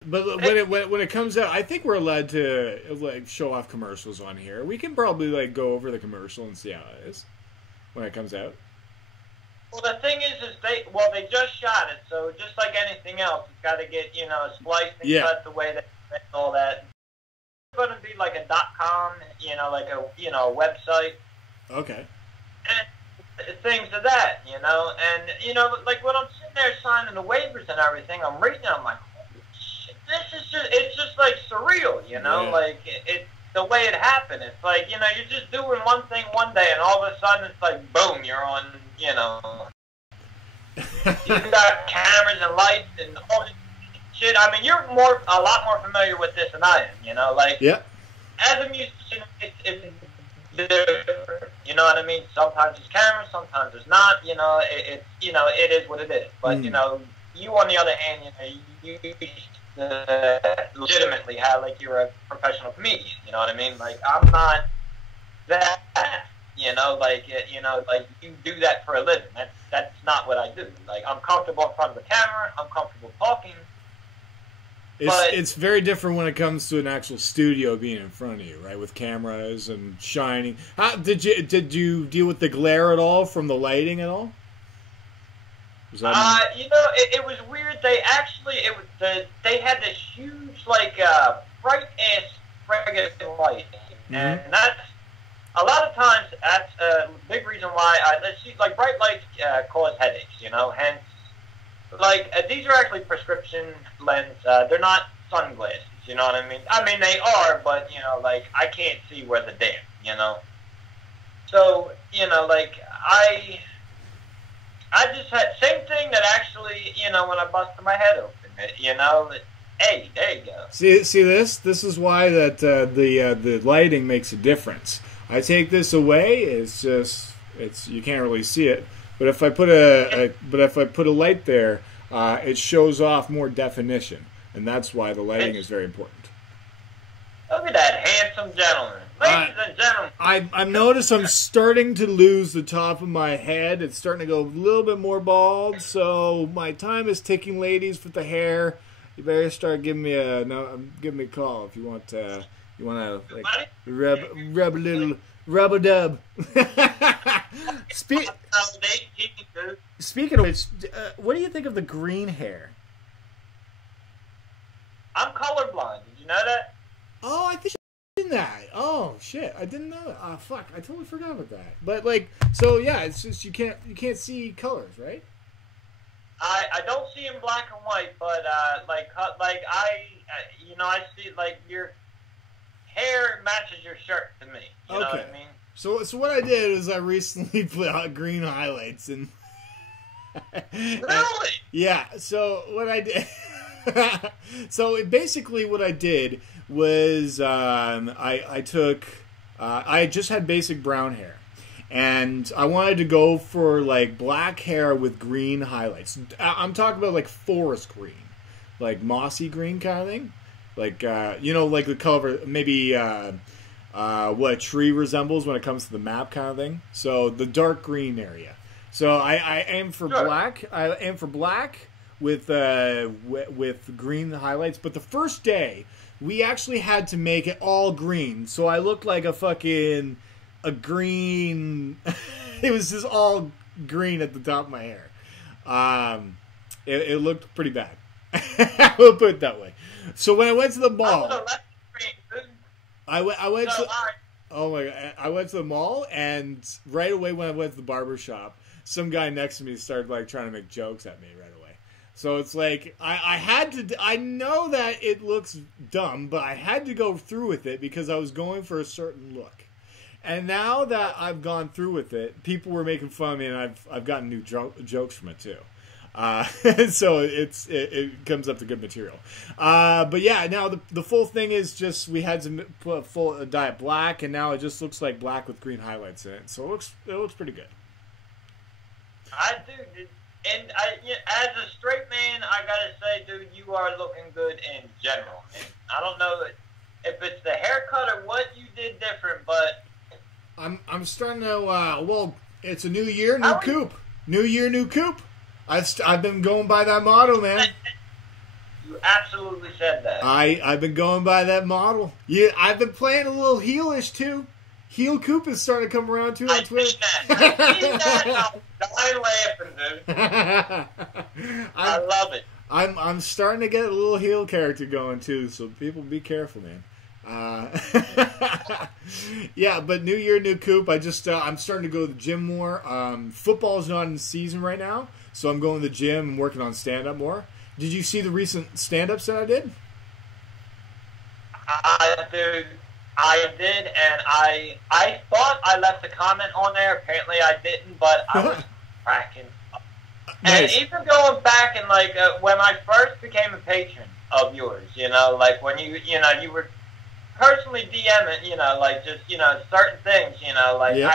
But when it comes out, I think we're allowed to show off commercials on here. We can probably go over the commercial and see how it is when it comes out. Well, the thing is they just shot it, so just like anything else, it's got to get spliced and cut the way that and all that. It's going to be like a .com, like a website. Okay. And things of that, and like when I'm sitting there signing the waivers and everything, I'm reading it, I'm like, it's just like surreal, like it the way it happened. It's like, you're just doing one thing one day, and all of a sudden it's like, boom, you're on, you got cameras and lights and all this shit. I mean, you're a lot more familiar with this than I am, like, yeah. As a musician, different. You know what I mean? Sometimes it's camera, sometimes it's not. You know, it is what it is. But you know, you on the other hand, you legitimately have like you're a professional comedian. You know what I mean? Like I'm not that. You know, like you do that for a living. That's not what I do. Like I'm comfortable in front of the camera. I'm comfortable talking. It's very different when it comes to an actual studio being in front of you, right? With cameras and shining. Did you deal with the glare at all from the lighting at all? You know, it was weird. They they had this huge like bright ass friggin' light, and that's a lot of times that's a big reason why like bright lights cause headaches. You know, hence. Like, these are actually prescription lenses. They're not sunglasses, you know what I mean? I mean, they are, but, you know, like, I can't see where the damn, you know? So, you know, like, I just had, same thing that actually, you know, when I busted my head open, you know? Hey, there you go. See this? This is why that the lighting makes a difference. I take this away, it's you can't really see it. But if I put a light there, it shows off more definition, and that's why the lighting is very important. Look at that handsome gentleman, ladies and gentlemen. I've noticed I'm starting to lose the top of my head. It's starting to go a little bit more bald, so my time is ticking, ladies, with the hair. You better start giving me a call if you want to. You want to like rub a little. Rub-a-dub. Speaking of which, what do you think of the green hair? I'm colorblind. Did you know that? Oh, I think you did that. Oh shit, I didn't know that. Oh fuck, I totally forgot about that. But like, so yeah, it's just you can't see colors, right? I don't see in black and white, but I see like your hair matches your shirt to me. You know what I mean? So what I did is I recently put out green highlights and really? Yeah. So what I did, basically what I did was I just had basic brown hair, and I wanted to go for like black hair with green highlights. I'm talking about like forest green, like mossy green kind of thing. Like, you know, like the color, maybe what a tree resembles when it comes to the map kind of thing. So the dark green area. So I aim for black. I aim for black with green highlights. But the first day, we actually had to make it all green. So I looked like a green. It was just all green at the top of my hair. It looked pretty bad. We'll put it that way. So when I went to the mall, I went to the mall, and right away when I went to the barber shop, some guy next to me started like trying to make jokes at me right away. So it's like I know that it looks dumb, but I had to go through with it because I was going for a certain look. And now that I've gone through with it, people were making fun of me, and I've gotten new jokes from it too. So it comes up to good material. But yeah, now the full thing is just we had to put a full dye it black, and now it just looks like black with green highlights in it. So it looks pretty good. I do, and as a straight man, I gotta say, dude, you are looking good in general, man. I don't know if it's the haircut or what you did different, but I'm starting to. Well, it's a new year, new Coop. New year, new Coop. I've been going by that model, man. You absolutely said that. I've been going by that model. Yeah, I've been playing a little heelish too. Heel Coop is starting to come around too on Twitter. I seen that. I'm laughing, dude. I love it. I'm starting to get a little heel character going too, so people be careful, man. Yeah, but new year, new Coop. I'm starting to go to the gym more. Football's not in season right now, so I'm going to the gym and working on stand-up more. Did you see the recent stand-ups that I did? Dude, I did, and I thought I left a comment on there. Apparently I didn't, but I was cracking up. Nice. And even going back and when I first became a patron of yours, like when you were personally DM it, like just, certain things, like Yeah.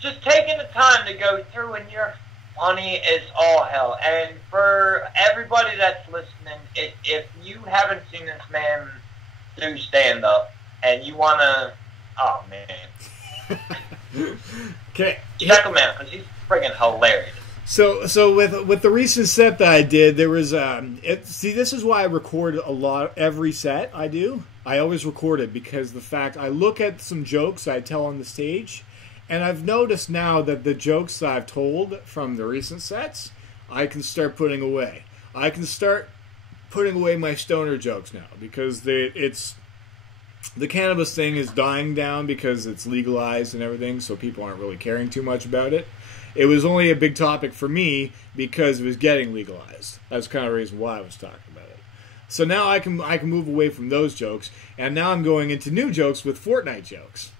just taking the time to go through, and you're funny as all hell. And for everybody that's listening, if you haven't seen this man do stand-up and you want to, oh, man. Okay. Check him out, because he's friggin' hilarious. So with the recent set that I did, there was see, this is why I record every set I do. I always record it because the fact I look at some jokes I tell on the stage, and I've noticed now that the jokes I've told from the recent sets, I can start putting away. I can start putting away my stoner jokes now because the cannabis thing is dying down because it's legalized and everything, so people aren't really caring too much about it. It was only a big topic for me because it was getting legalized. That's kind of the reason why I was talking about it. So now I can move away from those jokes, and now I'm going into new jokes with Fortnite jokes.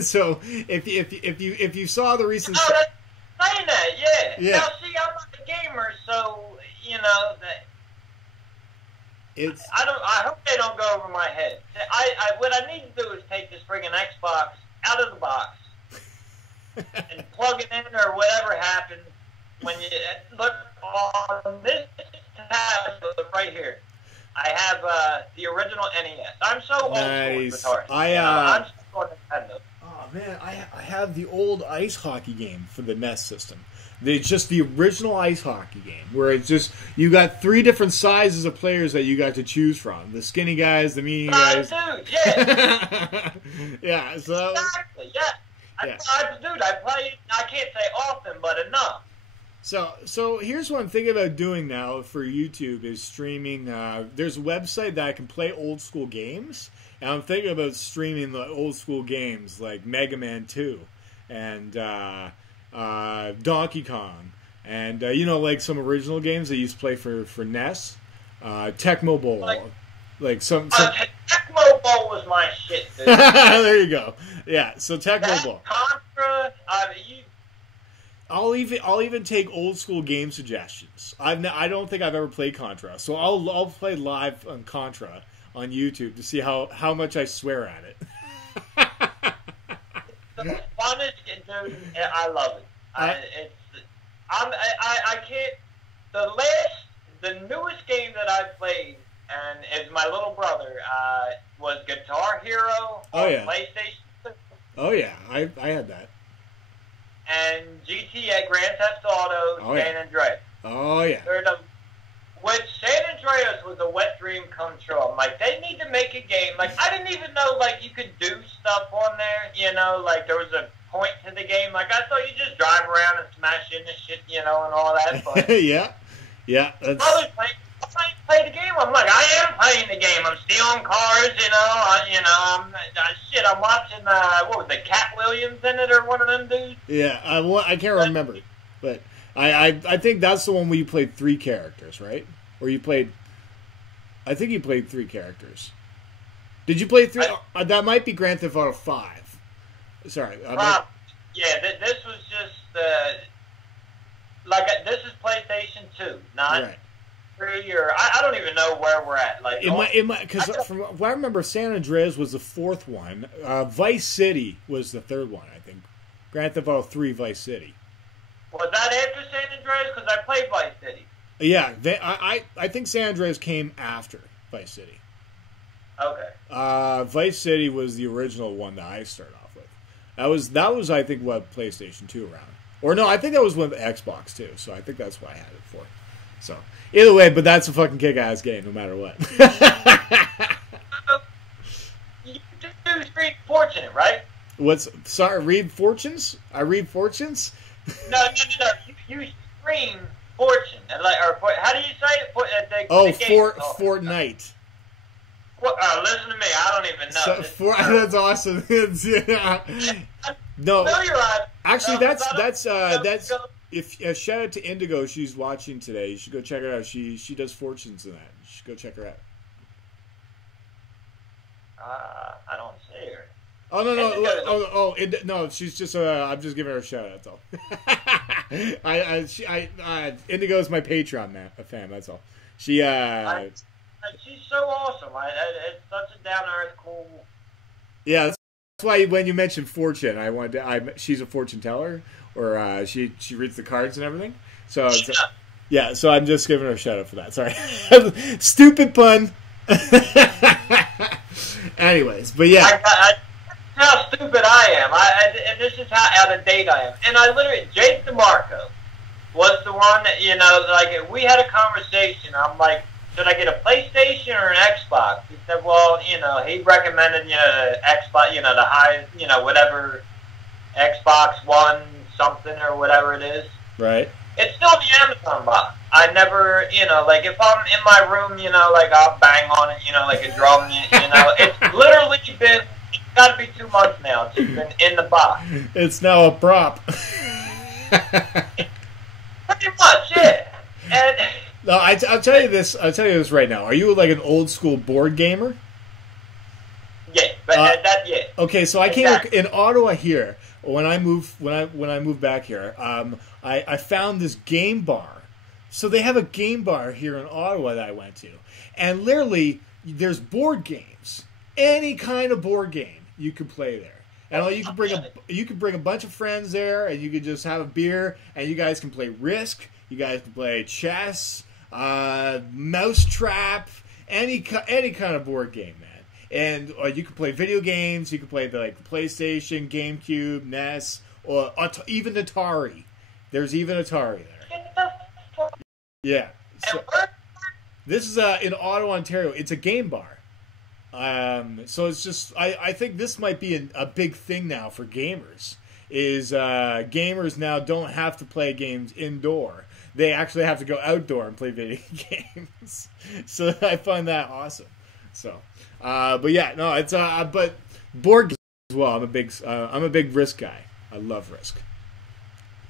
So if you saw the recent, that's saying that, yeah. Yeah. Now see, I'm not a gamer, so that it's I hope they don't go over my head. What I need to do is take this friggin' Xbox out of the box and plug it in, or whatever happens when you look on this tab right here. I have the original NES. I'm so old school with guitars. I'm so Nintendo. Oh man, I have the old ice hockey game for the NES system. It's just the original ice hockey game where it's just you got 3 different sizes of players that you got to choose from: the skinny guys, the medium guys. Dude, yeah. Yeah. So exactly. Yeah. I play. I can't say often, but enough. So here's what I'm thinking about doing now for YouTube is streaming. There's a website that I can play old school games, and I'm thinking about streaming the old school games like Mega Man 2 and Donkey Kong, and like some original games I used to play for NES, Tecmo Bowl, like some. Tecmo Bowl was my shit, dude. There you go. Yeah, so Tecmo Bowl. Contra. I'll even take old school game suggestions. I don't think I've ever played Contra, so I'll play live on Contra on YouTube to see how much I swear at it. The funnest, dude. I love it. I can't. The newest game that I played, and is my little brother, was Guitar Hero on PlayStation 2. Oh yeah, I had that. And GTA, Grand Theft Auto, San Andreas. Oh yeah. Which San Andreas was a wet dream come true. I'm like, they need to make a game. Like, I didn't even know, like, you could do stuff on there, like, there was a point to the game. Like, I thought you just drive around and smash into shit, and all that. But yeah. That's... Brothers play the game. I'm like, I am playing the game. I'm stealing cars, I'm watching, what was it, Cat Williams in it, or one of them dudes? Yeah, I can't remember, but I think that's the one where you played 3 characters, right? Or you played, I think you played 3 characters. Did you play 3? That might be Grand Theft Auto 5. Sorry. Yeah, this was just, this is PlayStation 2, not... Right. Or I don't even know where we're at. Like, because from what I remember, San Andreas was the 4th one. Vice City was the 3rd one, I think. Grand Theft Auto 3 Vice City. Was that after San Andreas? Because I played Vice City. Yeah, I think San Andreas came after Vice City. Okay. Vice City was the original one that I started off with. That was I think what PlayStation 2 around. Or no, I think that was one of the Xbox too. So I think that's what I had it for. So either way, but that's a fucking kick-ass game, no matter what. You do Read Fortune, right? Read Fortunes? I read Fortunes? No. You stream Fortune, how do you say it? Fortnite. Listen to me. I don't even know. That's awesome. No, actually, that's. If shout out to Indigo, she's watching today. You should go check her out. She does fortunes in that. You should go check her out. I don't see her. Oh no! No, she's just. I'm just giving her a shout out. That's all. Indigo's my Patreon fan. That's all. She. she's so awesome. It's such a down to earth, cool. Yeah, that's why when you mentioned fortune, I wanted to. She's a fortune teller, or she reads the cards and everything. So yeah, so I'm just giving her a shout out for that. Sorry, stupid pun. Anyways, but yeah. How stupid I am. And this is how out of date I am. And I literally, Jake DeMarco was the one that, you know, like, we had a conversation. I'm like, should I get a PlayStation or an Xbox? He said, well, you know, he recommended, you know, Xbox, you know, the high, you know, whatever, Xbox One something or whatever it is. Right. It's still the Amazon box. I never, you know, like, if I'm in my room, you know, like, I'll bang on it, you know, like a drum, you know. It's literally been... It's got to be 2 months now. It's just been in the box. It's now a prop. Pretty much, yeah. And no, I'll tell you this. I'll tell you this right now. Are you like an old school board gamer? Yeah, but yeah. Okay, so I came in Ottawa here when I moved back here. I found this game bar. So they have a game bar here in Ottawa that I went to, and literally there's board games. Any kind of board game you could play there, and you could bring a bunch of friends there, and you could just have a beer, and you guys can play Risk, you guys can play chess, Mousetrap, any kind of board game, man. And you can play video games. You can play the PlayStation, GameCube, NES, or even Atari. There's even Atari there. Yeah. So, this is in Ottawa, Ontario. It's a game bar. So it's just, I think this might be a big thing now for gamers, is gamers now don't have to play games indoor. They actually have to go outdoor and play video games. So I find that awesome. So, but yeah, no, it's, but board games as well. I'm a big Risk guy. I love Risk.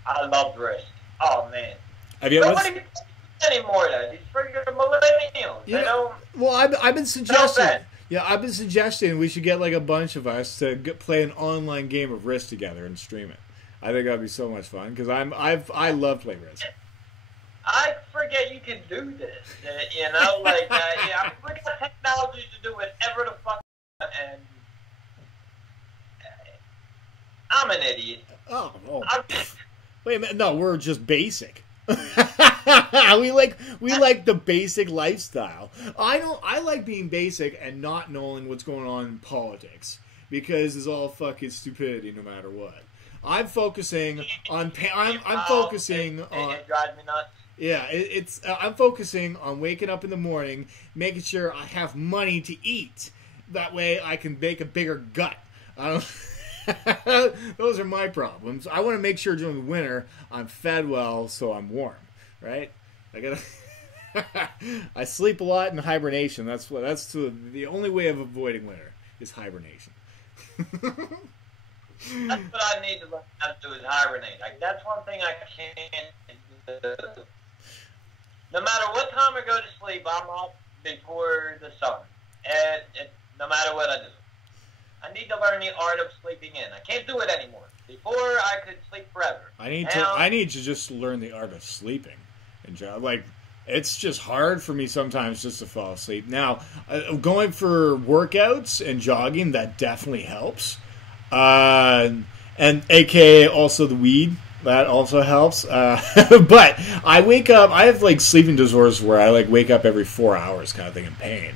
I love Risk. Oh, man. Have you Nobody anymore, though. These freaking millennials. Yeah. They don't... Well, I've been suggesting... Yeah, I've been suggesting we should get like a bunch of us to play an online game of Risk together and stream it. I think that'd be so much fun because I love playing Risk. I forget you can do this. You know, like yeah, we got technology to do whatever the fuck, and I'm an idiot. Oh, wait a minute! No, we're just basic. we like the basic lifestyle. I like being basic and not knowing what's going on in politics because it's all fucking stupidity no matter what. I'm focusing on. I'm focusing on. It drives me nuts. Yeah, I'm focusing on waking up in the morning, making sure I have money to eat. That way, I can make a bigger gut. Those are my problems. I want to make sure during the winter I'm fed well, so I'm warm. Right? I sleep a lot in hibernation. That's the only way of avoiding winter is hibernation. That's what I need to learn how to do is hibernate. Like that's one thing I can't do. No matter what time I go to sleep, I'm up before the sun. And no matter what I do. I need to learn the art of sleeping in. I can't do it anymore. Before, I could sleep forever. I need to just learn the art of sleeping. And like, it's just hard for me sometimes just to fall asleep. Now, going for workouts and jogging, that definitely helps. And AKA also the weed, that also helps. But I wake up, I have like sleeping disorders where I like wake up every 4 hours kind of thing in pain.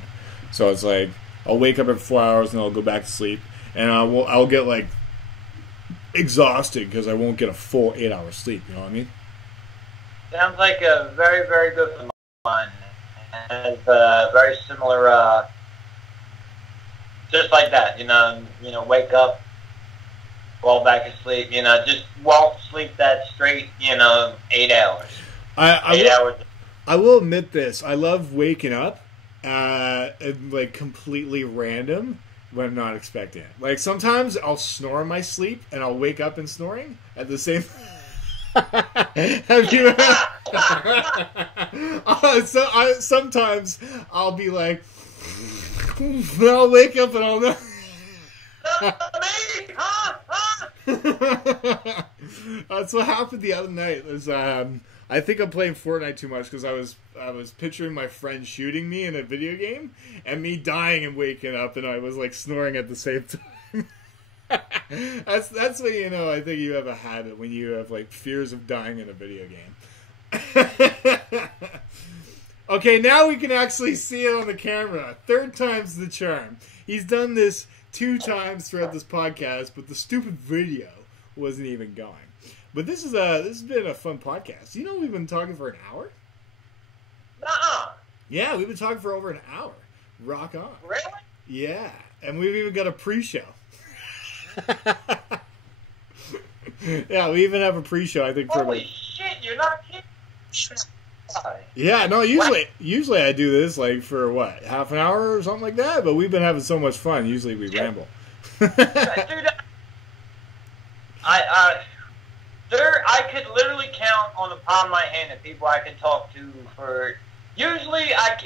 So it's like, I'll wake up every 4 hours and I'll go back to sleep. And I'll get like exhausted because I won't get a full 8 hours sleep, you know what I mean? Sounds like a very, very good friend of mine. And very similar, just like that, you know, wake up, fall back asleep, you know, just won't sleep that straight, 8 hours. 8 hours. I will admit this. I love waking up, like completely random, but I'm not expecting it. Like sometimes I'll snore in my sleep and I'll wake up in snoring at the same Have you sometimes I'll be like I'll wake up and I'll know That's what happened the other night. Was I I think I'm playing Fortnite too much because I was picturing my friend shooting me in a video game and me dying and waking up, and I was like snoring at the same time. That's when you know I think you have a habit when you have like fears of dying in a video game. Okay, now we can actually see it on the camera. Third time's the charm. He's done this 2 times throughout this podcast, but the stupid video wasn't even going. But this has been a fun podcast. You know we've been talking for an hour? Yeah, we've been talking for over an hour. Rock on. Really? Yeah, and we've even got a pre-show. Yeah, we even have a pre-show, I think. Holy shit, you're not kidding. Yeah, no, usually I do this like for what, half an hour or something like that, but we've been having so much fun. Usually we ramble. Dude, I could literally count on the palm of my hand the people I could talk to for. Usually, I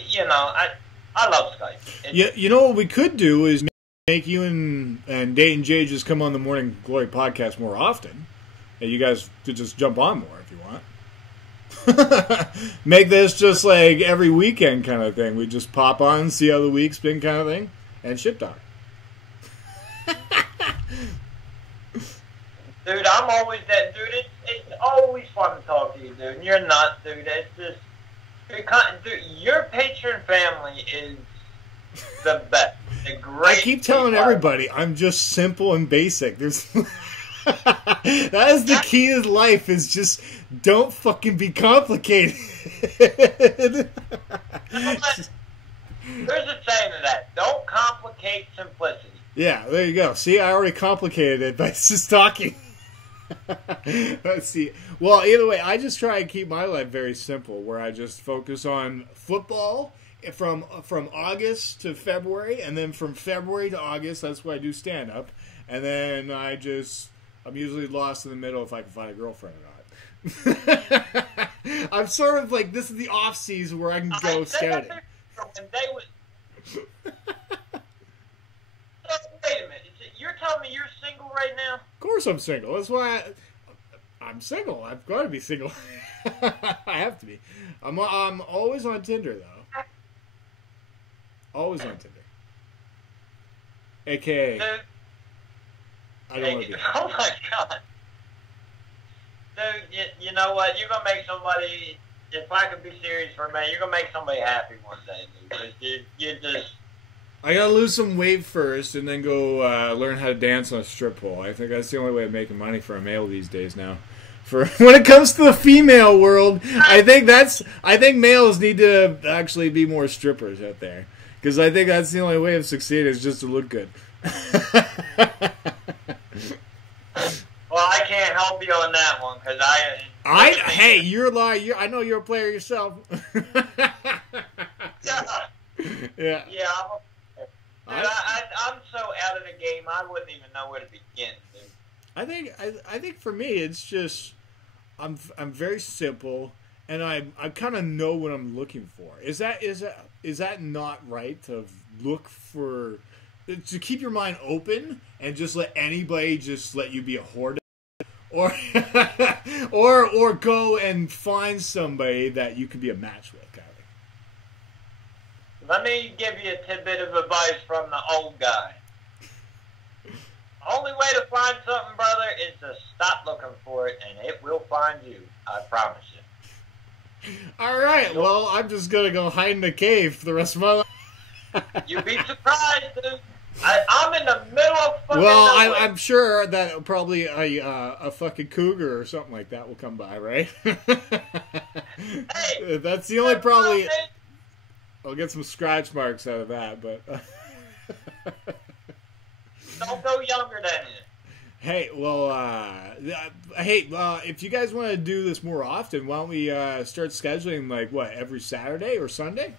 love Skype. You know what we could do is make you and Dayton Jay just come on the Morning Glory podcast more often, and you guys could just jump on more if you want. Make this just like every weekend kind of thing. We just pop on, see how the week's been kind of thing, and shit talk. Dude, I'm always that dude. It's always fun to talk to you, dude. And you're not, dude. It's just dude, your Patreon family is the best. The great. I keep telling everybody I'm just simple and basic. There's that is the key to life. Is just don't fucking be complicated. There's a saying to that. Don't complicate simplicity. Yeah, there you go. See, I already complicated it by just talking. Let's see. Well, either way, I just try and keep my life very simple, where I just focus on football from August to February, and then from February to August, that's where I do stand-up. And then I'm usually lost in the middle if I can find a girlfriend or not. I'm sort of like, this is the off-season where I can go scouting. Wait a minute. You're telling me you're single right now? Of course I'm single. That's why I'm single. I've got to be single. I have to be. I'm always on Tinder, though. Always on Tinder. AKA, Dude, I don't want to be. Oh my god. Dude, you know what? You're going to make somebody, if I could be serious for a minute, you're going to make somebody happy one day, dude. You just... I gotta lose some weight first, and then go learn how to dance on a strip pole. I think that's the only way of making money for a male these days now. For when it comes to the female world, I think males need to actually be more strippers out there, because I think that's the only way of succeeding is just to look good. Well, I can't help you on that one, because hey, you're a liar. I know you're a player yourself. Yeah. Yeah, I'm so out of the game, I wouldn't even know where to begin, dude. I think for me, it's just I'm very simple, and I kind of know what I'm looking for. Is that not right to look for, to keep your mind open and just let anybody just let you be a whore, or go and find somebody that you can be a match with? Let me give you a tidbit of advice from the old guy. Only way to find something, brother, is to stop looking for it, and it will find you. I promise you. All right. Well, I'm just gonna go hide in a cave for the rest of my life. You'd be surprised, dude. I'm in the middle of fucking nowhere. I'm sure that probably a fucking cougar or something like that will come by, right? Hey, that's the only probably. I'll get some scratch marks out of that, but... Don't go younger than you. Hey, well, if you guys want to do this more often, why don't we start scheduling, like, what, every Saturday or Sunday?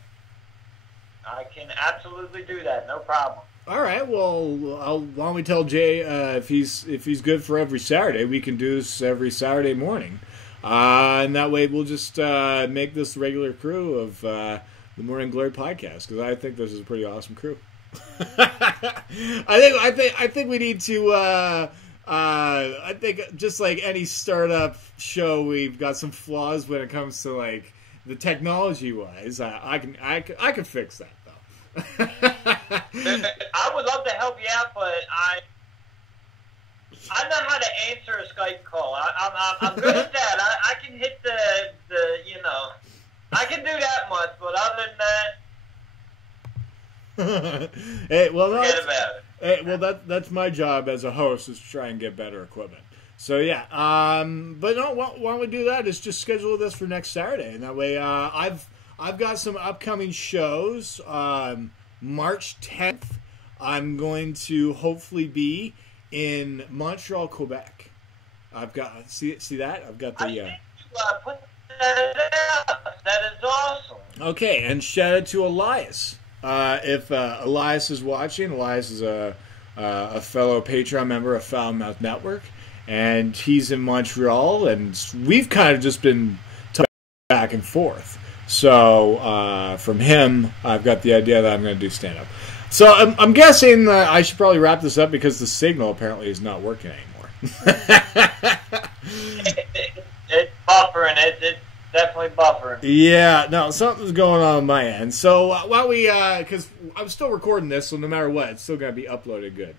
I can absolutely do that, no problem. All right, well, why don't we tell Jay if he's good for every Saturday, we can do this every Saturday morning. And that way we'll just make this the regular crew of... the Morning Glory podcast, because I think this is a pretty awesome crew. I think we need to I think just like any startup show, we've got some flaws when it comes to like the technology wise. I can fix that though. I would love to help you out, but I know how to answer a Skype call. I'm good at that. I can hit the I can do that much, but other than that, hey, well, forget about it. Hey, well, that's my job as a host, is to try and get better equipment. So yeah, but no, why don't we do that? Is just schedule this for next Saturday, and that way, I've got some upcoming shows. March 10th, I'm going to hopefully be in Montreal, Quebec. I've got see that? I've got the. I think you put that out. That is awesome. Okay, and shout out to Elias. If Elias is watching, Elias is a fellow Patreon member of Foul Mouth Network, and he's in Montreal, and we've kind of just been talking back and forth. So from him, I've got the idea that I'm going to do stand-up. So I'm guessing I should probably wrap this up because the signal apparently is not working anymore. It's buffering. It's definitely buffering. Yeah, no, something's going on my end. So why don't we, because I'm still recording this, so no matter what, it's still going to be uploaded good.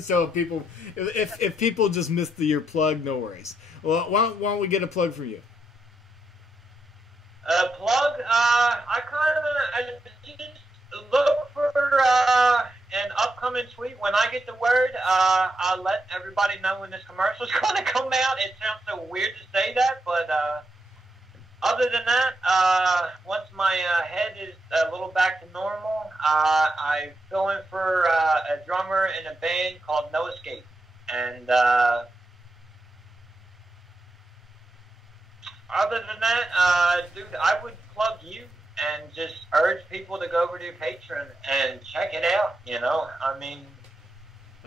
So if people just missed your plug, no worries. Well, why don't we get a plug from you? Plug? I just look for an upcoming tweet. When I get the word, I'll let everybody know when this commercial is going to come out. It sounds so weird to say that, but other than that, once my head is a little back to normal, I fill in for a drummer in a band called No Escape. And other than that, dude, I would plug you and just urge people to go over to your Patreon and check it out, you know? I mean...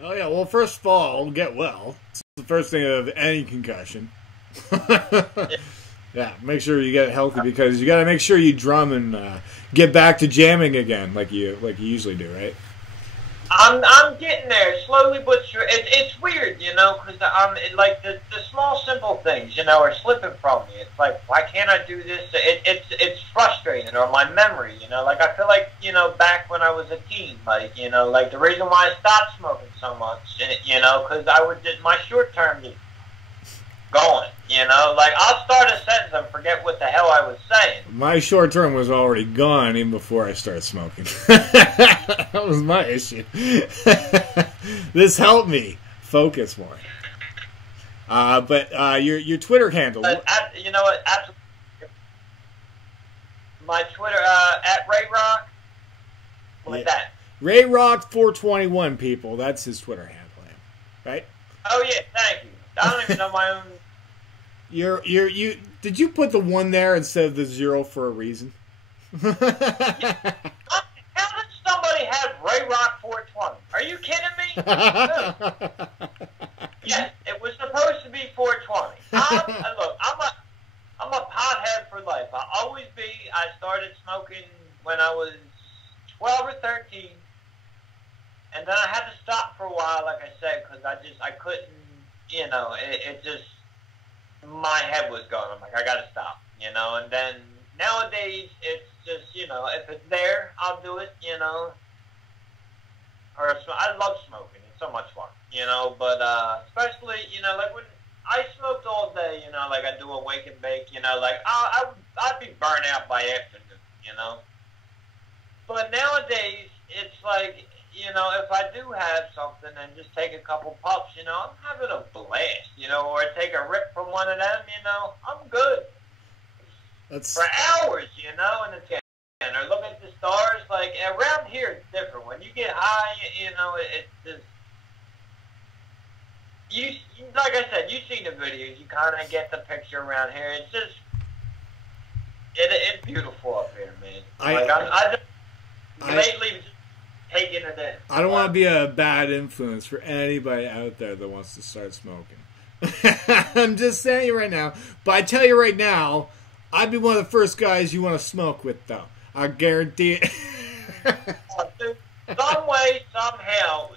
Oh, yeah, well, first of all, get well. It's the first thing of any concussion. Yeah, make sure you get healthy, because you got to make sure you drum and get back to jamming again like you usually do, right? I'm getting there, slowly but sure. It's weird, you know, because like the small simple things, you know, are slipping from me. It's like, why can't I do this? It's frustrating, or my memory, you know. Like, I feel like, you know, back when I was a teen, like, you know, like the reason why I stopped smoking so much, you know, because my short term is going, you know. Like, I'll start a sentence and forget what the hell I was saying. My short term was already gone even before I started smoking. That was my issue. This helped me focus more. But your Twitter handle. You know what? My Twitter at RayRoc. What's that? RayRoc 421, people. That's his Twitter handle, right? Oh yeah, thank you. I don't even know my own. Did you put the 1 there instead of the 0 for a reason? How did somebody have RayRoc 420? Are you kidding me? Yes, it was supposed to be 420. Look, I'm a pothead for life. I'll always be. I started smoking when I was 12 or 13, and then I had to stop for a while, like I said, because I couldn't. You know, it just, my head was going. I'm like, I gotta stop, you know. And then nowadays, it's just, you know, if it's there, I'll do it, you know. Or I love smoking. It's so much fun, you know. But especially, you know, like when I smoked all day, you know, like I do a wake and bake, you know, like I'd be burnt out by afternoon, you know. But nowadays, it's like, you know, if I do have something and just take a couple puffs, you know, I'm having a blast, you know, or take a rip from one of them, you know, I'm good. For hours, you know, in the tent, or look at the stars. Like, around here, it's different. When you get high, you know, it's just, like I said, you've seen the videos, you kind of get the picture around here. It's just, it's beautiful up here, man. Lately, just taking it in. I don't want to be a bad influence for anybody out there that wants to start smoking. I'm just saying you right now. But I tell you right now, I'd be one of the first guys you want to smoke with, though. I guarantee it. Some way, somehow,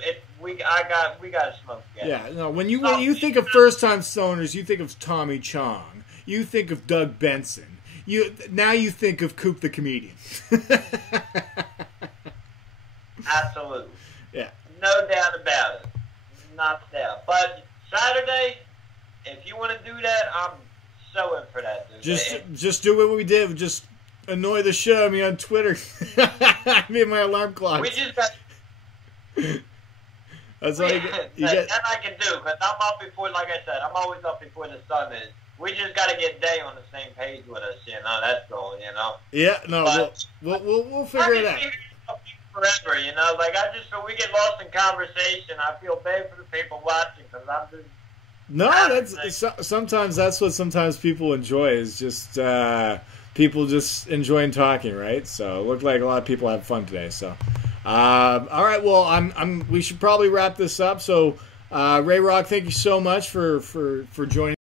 we got to smoke together. Yeah, no. When you think of first-time stoners, you think of Tommy Chong. You think of Doug Benson. Now you think of Coop the comedian. Absolutely. Yeah. No doubt about it. Not a doubt. But Saturday, if you want to do that, I'm so in for that, dude. Just do what we did. Just annoy the shit out of me on Twitter. Me and my alarm clock. We just got... That's all you get. That I can do, because I'm up before, like I said, I'm always up before the sun is. We just got to get Day on the same page with us, you know. That's all, you know. Yeah, no, we'll figure it out. Forever, you know. Like, when we get lost in conversation, I feel bad for the people watching, because I'm just... No, sometimes that's what sometimes people enjoy, is just people just enjoying talking, right? So it looked like a lot of people had fun today. So, all right, well, we should probably wrap this up. So, RayRoc, thank you so much for joining.